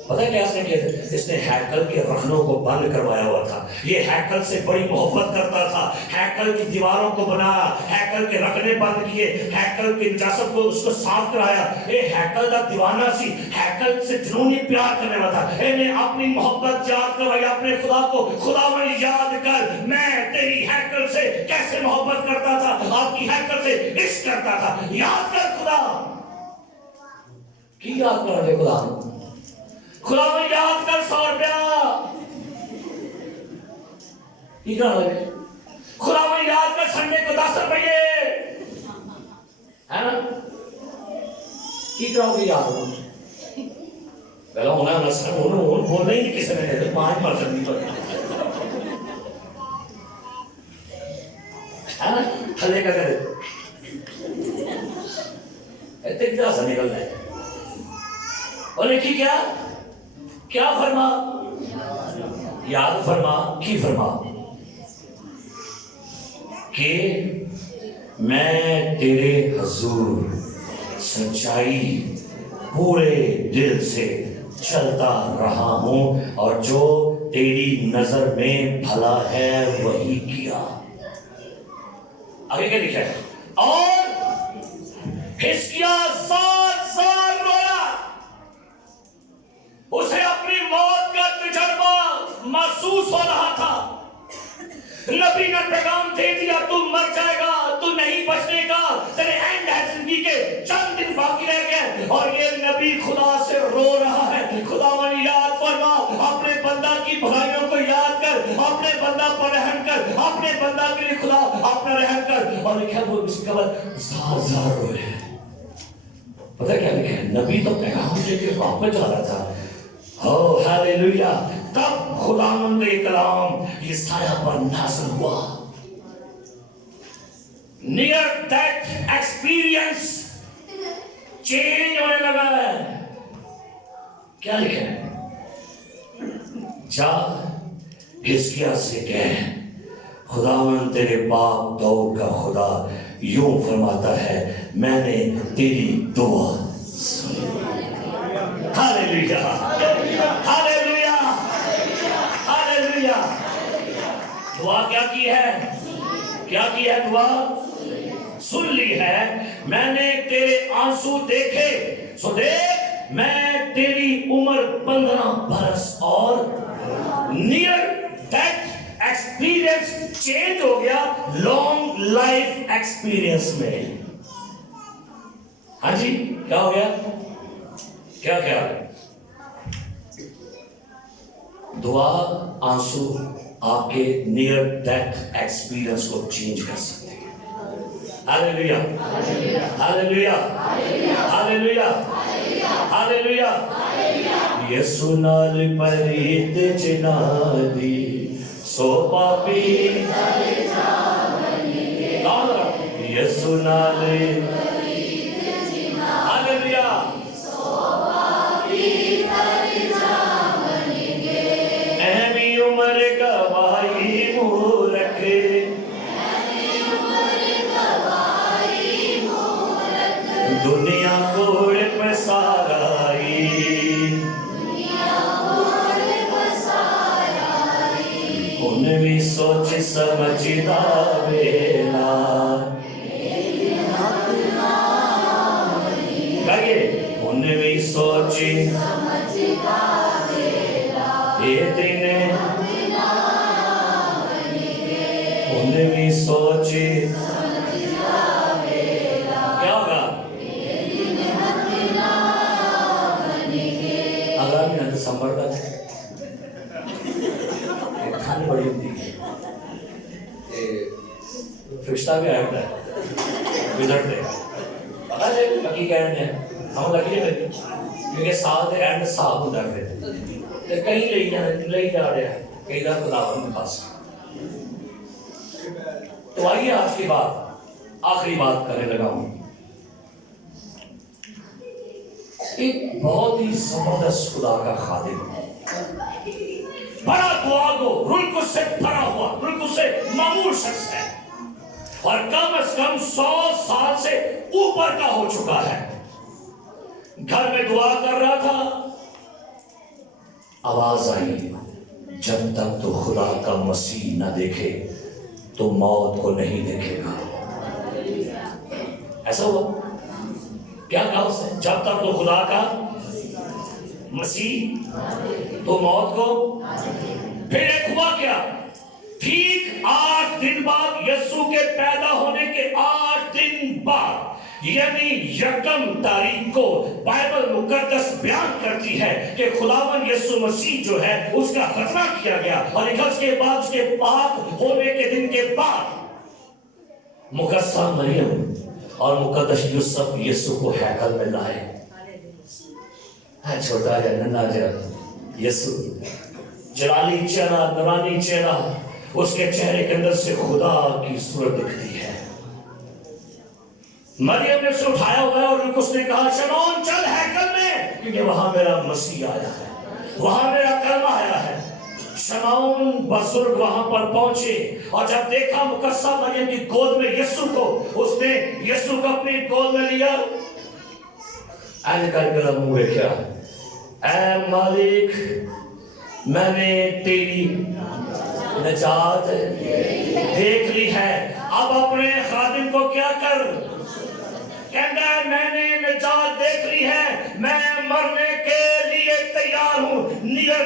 پتہ ہے کیا اس نے کیا تھا, اس نے ہیکل کے رخنوں کو بند کروایا ہوا تھا. یہ ہیکل سے بڑی محبت کرتا تھا, ہیکل کی دیواروں کو بنایا, ہیکل کے رخنے بند کیے, ہیکل کی نجاست کو اس کو صاف کرایا. یہ ہیکل کا دیوانہ سی, ہیکل سے جنونی پیار کرنے والا تھا. نے اپنی محبت یاد کروائی اپنے خدا کو. خداوند یاد کر میں تیری ہیکل سے کیسے محبت کرتا تھا, آپ کی ہیکل سے عشق کرتا تھا. یاد کر خدا کی, یاد کر دے خدا. خدا میں یاد کر 100 روپیہ کی کر رہے, خدا میں یاد کر سنڈے کو 10 روپیے, ہے نا. کی کراؤ گے یاد ہو پہلا ہونا نسل ہونا بولنا ہی نہیں کسی نے, 5 پرسنٹ ہے نا. تھلے کا کرے اتنے کیا سا نکلنا ہے. اور لکھی کیا فرما, یاد فرما کی فرما کہ میں تیرے حضور سچائی پورے دل سے چلتا رہا ہوں اور جو تیری نظر میں بھلا ہے وہی کیا. آگے کیا لکھا ہے, اور حزقیہ 7 سال رویا. اسے اپنی موت کا تجربہ محسوس ہو رہا تھا. نبی نے پیغام دے دیا تو مر جائے گا, تو نہیں بچنے کا, تیرے اینڈ ہے زندگی کے چند دن باقی رہ گئے. اور یہ نبی خدا سے رو رہا ہے, خداوند یاد فرما, اپنے بندہ کی بھلائیوں کو یاد کر, اپنے بندہ پر رحم کر, اپنے بندہ کے لیے خدا اپنا رحم کر. اور لکھا وہ اس کے بعد زار زار روئے. پتہ کیا لکھا ہے, نبی تو پیغام دے کے واپس جا رہا تھا. او ہیلیلویا. تب خداوند کا یہ کلام یسایہ پر نازل ہوا. near that experience چینج ہونے لگا ہے. کیا لکھا ہے, جا حزقیہ سے کہہ, خداوند تیرے باپ داؤد کا خدا یوں فرماتا ہے, میں نے تیری دعا سنی. ہاللیلویا, ہاللیلویا, ہاللیلویا. دعا کیا کی ہے, کیا کی ہے, دعا سن لی ہے. میں نے تیرے آنسو دیکھے, سو دیکھ میں تیری عمر 15 برس اور نیئر دیٹ ایکسپیرینس چینج ہو گیا لانگ لائف ایکسپیرینس میں. ہاں جی, کیا ہو گیا, کیا کیا, دعا آنسو آپ کے نیئر ڈیتھ ایکسپیرینس کو چینج کر سکتے ہیں. ہاللیلویا, ہاللیلویا, ہاللیلویا, ہاللیلویا. یسوع نال پریت جنا دی سو پاپی یسوع نال, ہاللیلویا, اہمی عمر گواہی منہ رکھے, دنیا کوڑ پسارائی, انویں سوچ سمجھدا ویلا, گائیے, انویں سوچ یہ دن, انویں سوچ کیا ہوگا, آگامی دسمبر کا ٹھنڈ بڑی ہوتی ہے, فرشتہ بھی آیا ہوتا ہے گزرتے, پتا ہے لکی کہنے ہیں, ہم لکی نہیں, کیونکہ سال دے اینڈ صاحب ہوتا ہے پھر کہیں لے جا رہے ہیں, کہیں دا خداوند کے پاس. تو آئیے آج کی بات آخری بات کرنے لگا ہوں. ایک بہت ہی زبردست خدا کا خادم, بڑا دعا گو, روح القدس سے بھرا ہوا, روح القدس سے معمور شخص ہے, اور کم از کم 100 سال سے اوپر کا ہو چکا ہے. گھر میں دعا کر رہا تھا, آواز آئی, جب تک تو خدا کا مسیح نہ دیکھے تو موت کو نہیں دیکھے گا. ایسا ہوا, کیا کہا اس نے, جب تک تو خدا کا مسیح تو موت کو. پھر ایک ہوا کیا, ٹھیک 8 دن بعد, یسوع کے پیدا ہونے کے 8 دن بعد, یعنی 1 تاریخ کو بائبل مقدس بیان کرتی ہے کہ خداوند یسوع مسیح جو ہے اس کا ختنہ کیا گیا, اور اس کے بعد, اس کے پاک ہونے کے دن کے بعد مقدسہ مریم اور مقدس یوسف یسوع کو ہیکل میں لائے. چھوٹا جا ننھا جا یسوع, جلالی چہرہ, نورانی چہرہ, اس کے چہرے کے اندر سے خدا کی صورت دکھتی ہے. مریم نے اسے اٹھایا ہوا ہے, اور اس نے کہا شمعون چل ہیکل میں, کیونکہ وہاں میرا مسیح آیا ہے, وہاں میرا کلمہ آیا ہے. شمعون بزرگ وہاں پر پہنچے, اور جب دیکھا مقدسہ مریم کی گود میں یسوع کو, اس نے یسوع کو اپنی گود میں لیا. کر منہ کیا, اے مالک, میں نے تیری نجات دیکھ لی ہے, اب اپنے خادم کو کیا کر, کہتا ہے میں نے نجات دیکھ لی ہے, میں مرنے کے لیے تیار ہوں. نیئر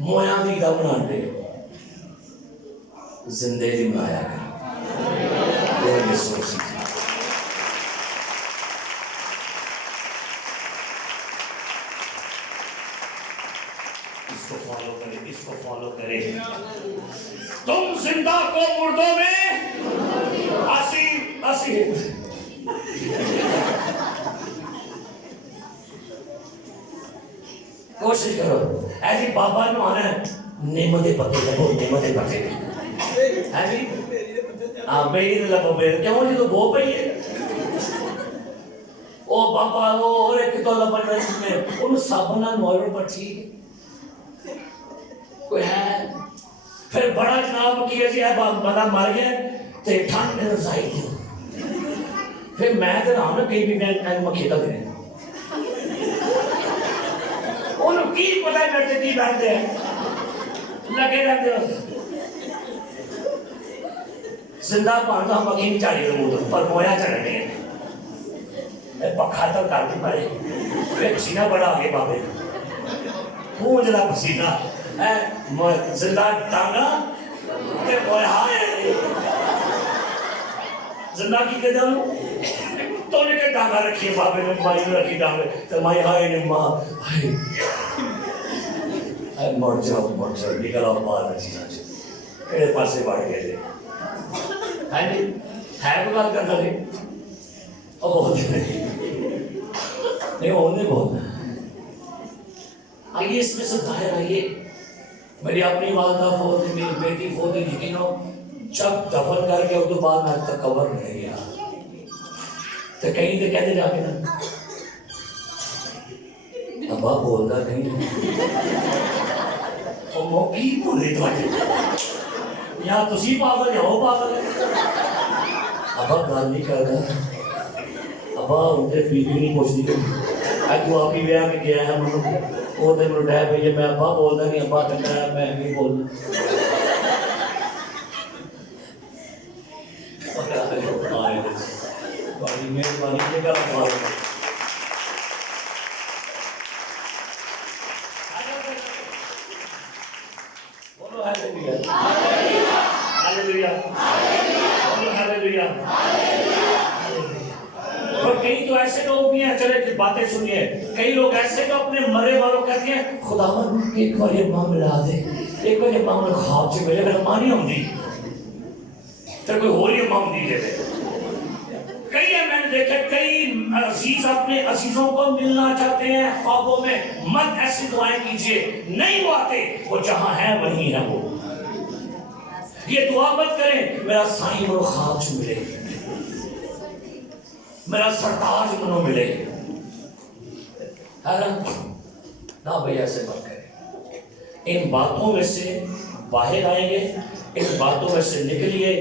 مویا دی دا بنا دے زندے دی بنایا کر یہ سوچ سکتے اس کو فالو کرے اس کو فالو کرے تم زندہ کو مردوں میں اسی کوشش کرو ایسی بابا نو آنا ہے نعمت پتے لگو نعمت پتے ہے جی میری لگو میرے کیوں جی تو بو پئی ہے او بابا وہ اور ایک تو لبن میں ان سب نہ نوائر پر ٹھیک کوئی ہے پھر بڑا جناب کیا جی ہے بندہ مر گیا تے ٹھنڈ رضائی تھی پھر میں تے رہا نا کہیں بھی میں مکھیتا دے انہوں کی پتہ ہے میرے کی بیٹھتے ہیں لگے رہتے ہو زندہ پاندہ ہم مکھی نہیں چاڑی رہے پر مویا چڑھنے ہیں میں پکھا تک کارتی پڑے پھر پسینہ بڑا آگے بابے پونجلا پسینہ زندہ ٹانگا تے مویا آئے زندہ کی کہتے ہوں تو نے کہ ٹانگا رکھی ہے بابے نے مائی نے رکھی ٹانگا تو مائی آئے نے ماں مر جاؤ نکل آؤ باہر رچی نہ چھے کہے پاسے بڑھ گئے تھے ہے نہیں ہے کو بات کرنا نہیں اور بہت نہیں ہونے بہت آئیے اس میں سے ظاہر آئیے میری اپنی والدہ فوت ہے میری بیٹی فوت ہے یقین ہو جب دفن کر کے تو بعد میں تک قبر نہیں گیا تو کہیں تو کہتے جا کے نا ابا بولنا نہیں اور موقعی بولے تو آتے یا تسی پاگل یا ہو پاگل ہے ابا گال نہیں کرنا ابا ان سے بیوی نہیں پوچھتی آج وہ آپ ہی ویاہ میں گیا ہے منو وہ دے منو ڈھائے بھئی میں ابا بولنا نہیں ابا کہتا ہے میں نہیں بولنا بڑی مہربانی کے کا بھائی بولو ہاللویا ہاللویا بولو ہاللویا تو کئی تو ایسے لوگ بھی ہیں چلے باتیں سنیے کئی لوگ ایسے جو اپنے مرے والوں کہتے ہیں خداوند ایک بار یہ ماں ملا دے ایک بار یہ ماں ملا خواب سے ملے اگر ماں نہیں ہوں دی تو کوئی ہو رہی ماں دی دے کئی ہیں میں نے دیکھے کئی عزیز اپنے عزیزوں کو ملنا چاہتے ہیں خوابوں میں مت ایسی دعائیں کیجئے نہیں وہ آتے وہ جہاں ہے وہیں ہے وہ یہ دعا مت کریں میرا سائیں منو خواب سے ملے میرا سرتاج منو ملے نہ بھئی ایسے مت کریں ان باتوں میں سے باہر آئیں گے ان باتوں میں سے نکلیے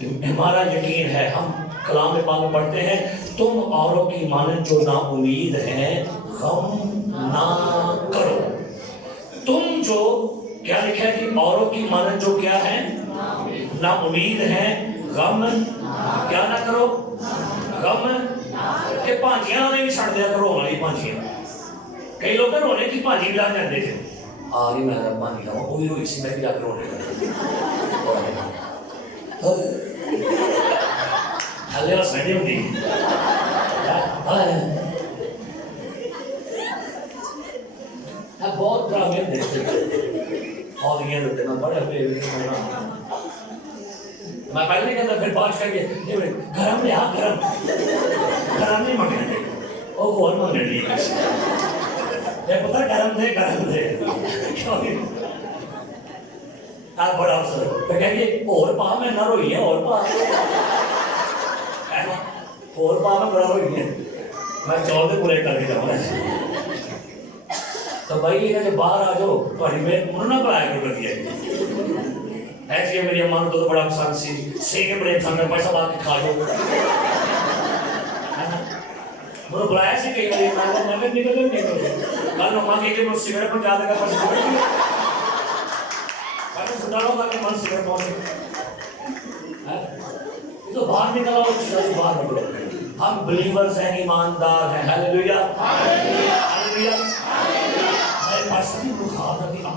ہمارا یقین ہے ہم کلام پاک میں پڑھتے ہیں تم اوروں کی مانند جو نا امید ہیں غم نہ کرو تم جو کیا لکھا ہے کہ اوروں کی مانند جو کیا ہے نا امید ہیں غم کیا نہ کرو غم کہ پانچیاں نے بھی چھڑ دیا کرو ہماری پانچیاں کئی لوگ رونے کی پانچی بھی آ جاتے تھے آگے میں رب پانی لاؤں وہی روئی سی میں بھی جا کے رونے لگا حلے اور سڑے ہوں دی بہت ڈرامے دیکھتے اور یہ ہوتے میں بڑے میں پہلے نہیں کہتا پھر بات کر کے گرم لے ہاں گرم نہیں مانگنے دے وہ کون مانگنے دے یہ پتہ گرم دے آپ بڑا افسر تو کہیں گے اور پا میں نہ روئی ہے اور پا میں بڑا روئی ہے میں چول دے پورے کر کے جاؤں تو بھائی یہ جو باہر آ جاؤ تو میں منہ نہ بڑھایا کرو کر دیا ایسی ہے میری اماں تو بڑا پسند سی سینے بڑے پسند ہے پیسہ بات کے کھا جاؤ منہ بڑھایا سی کہیں گے میں نکل کل اماں کہیں گے مجھ سگریٹ پر جاتے گا پر سگریٹ سنڈالوں کا کہ من سگریٹ پہنچے تو باہر نکلا ہو چیزیں باہر نکلو ہم بلیورز ہیں ایماندار ہیں ہاللویا ہاللویا ہاللویا ہمارے پاس بھی خواب ہے کہ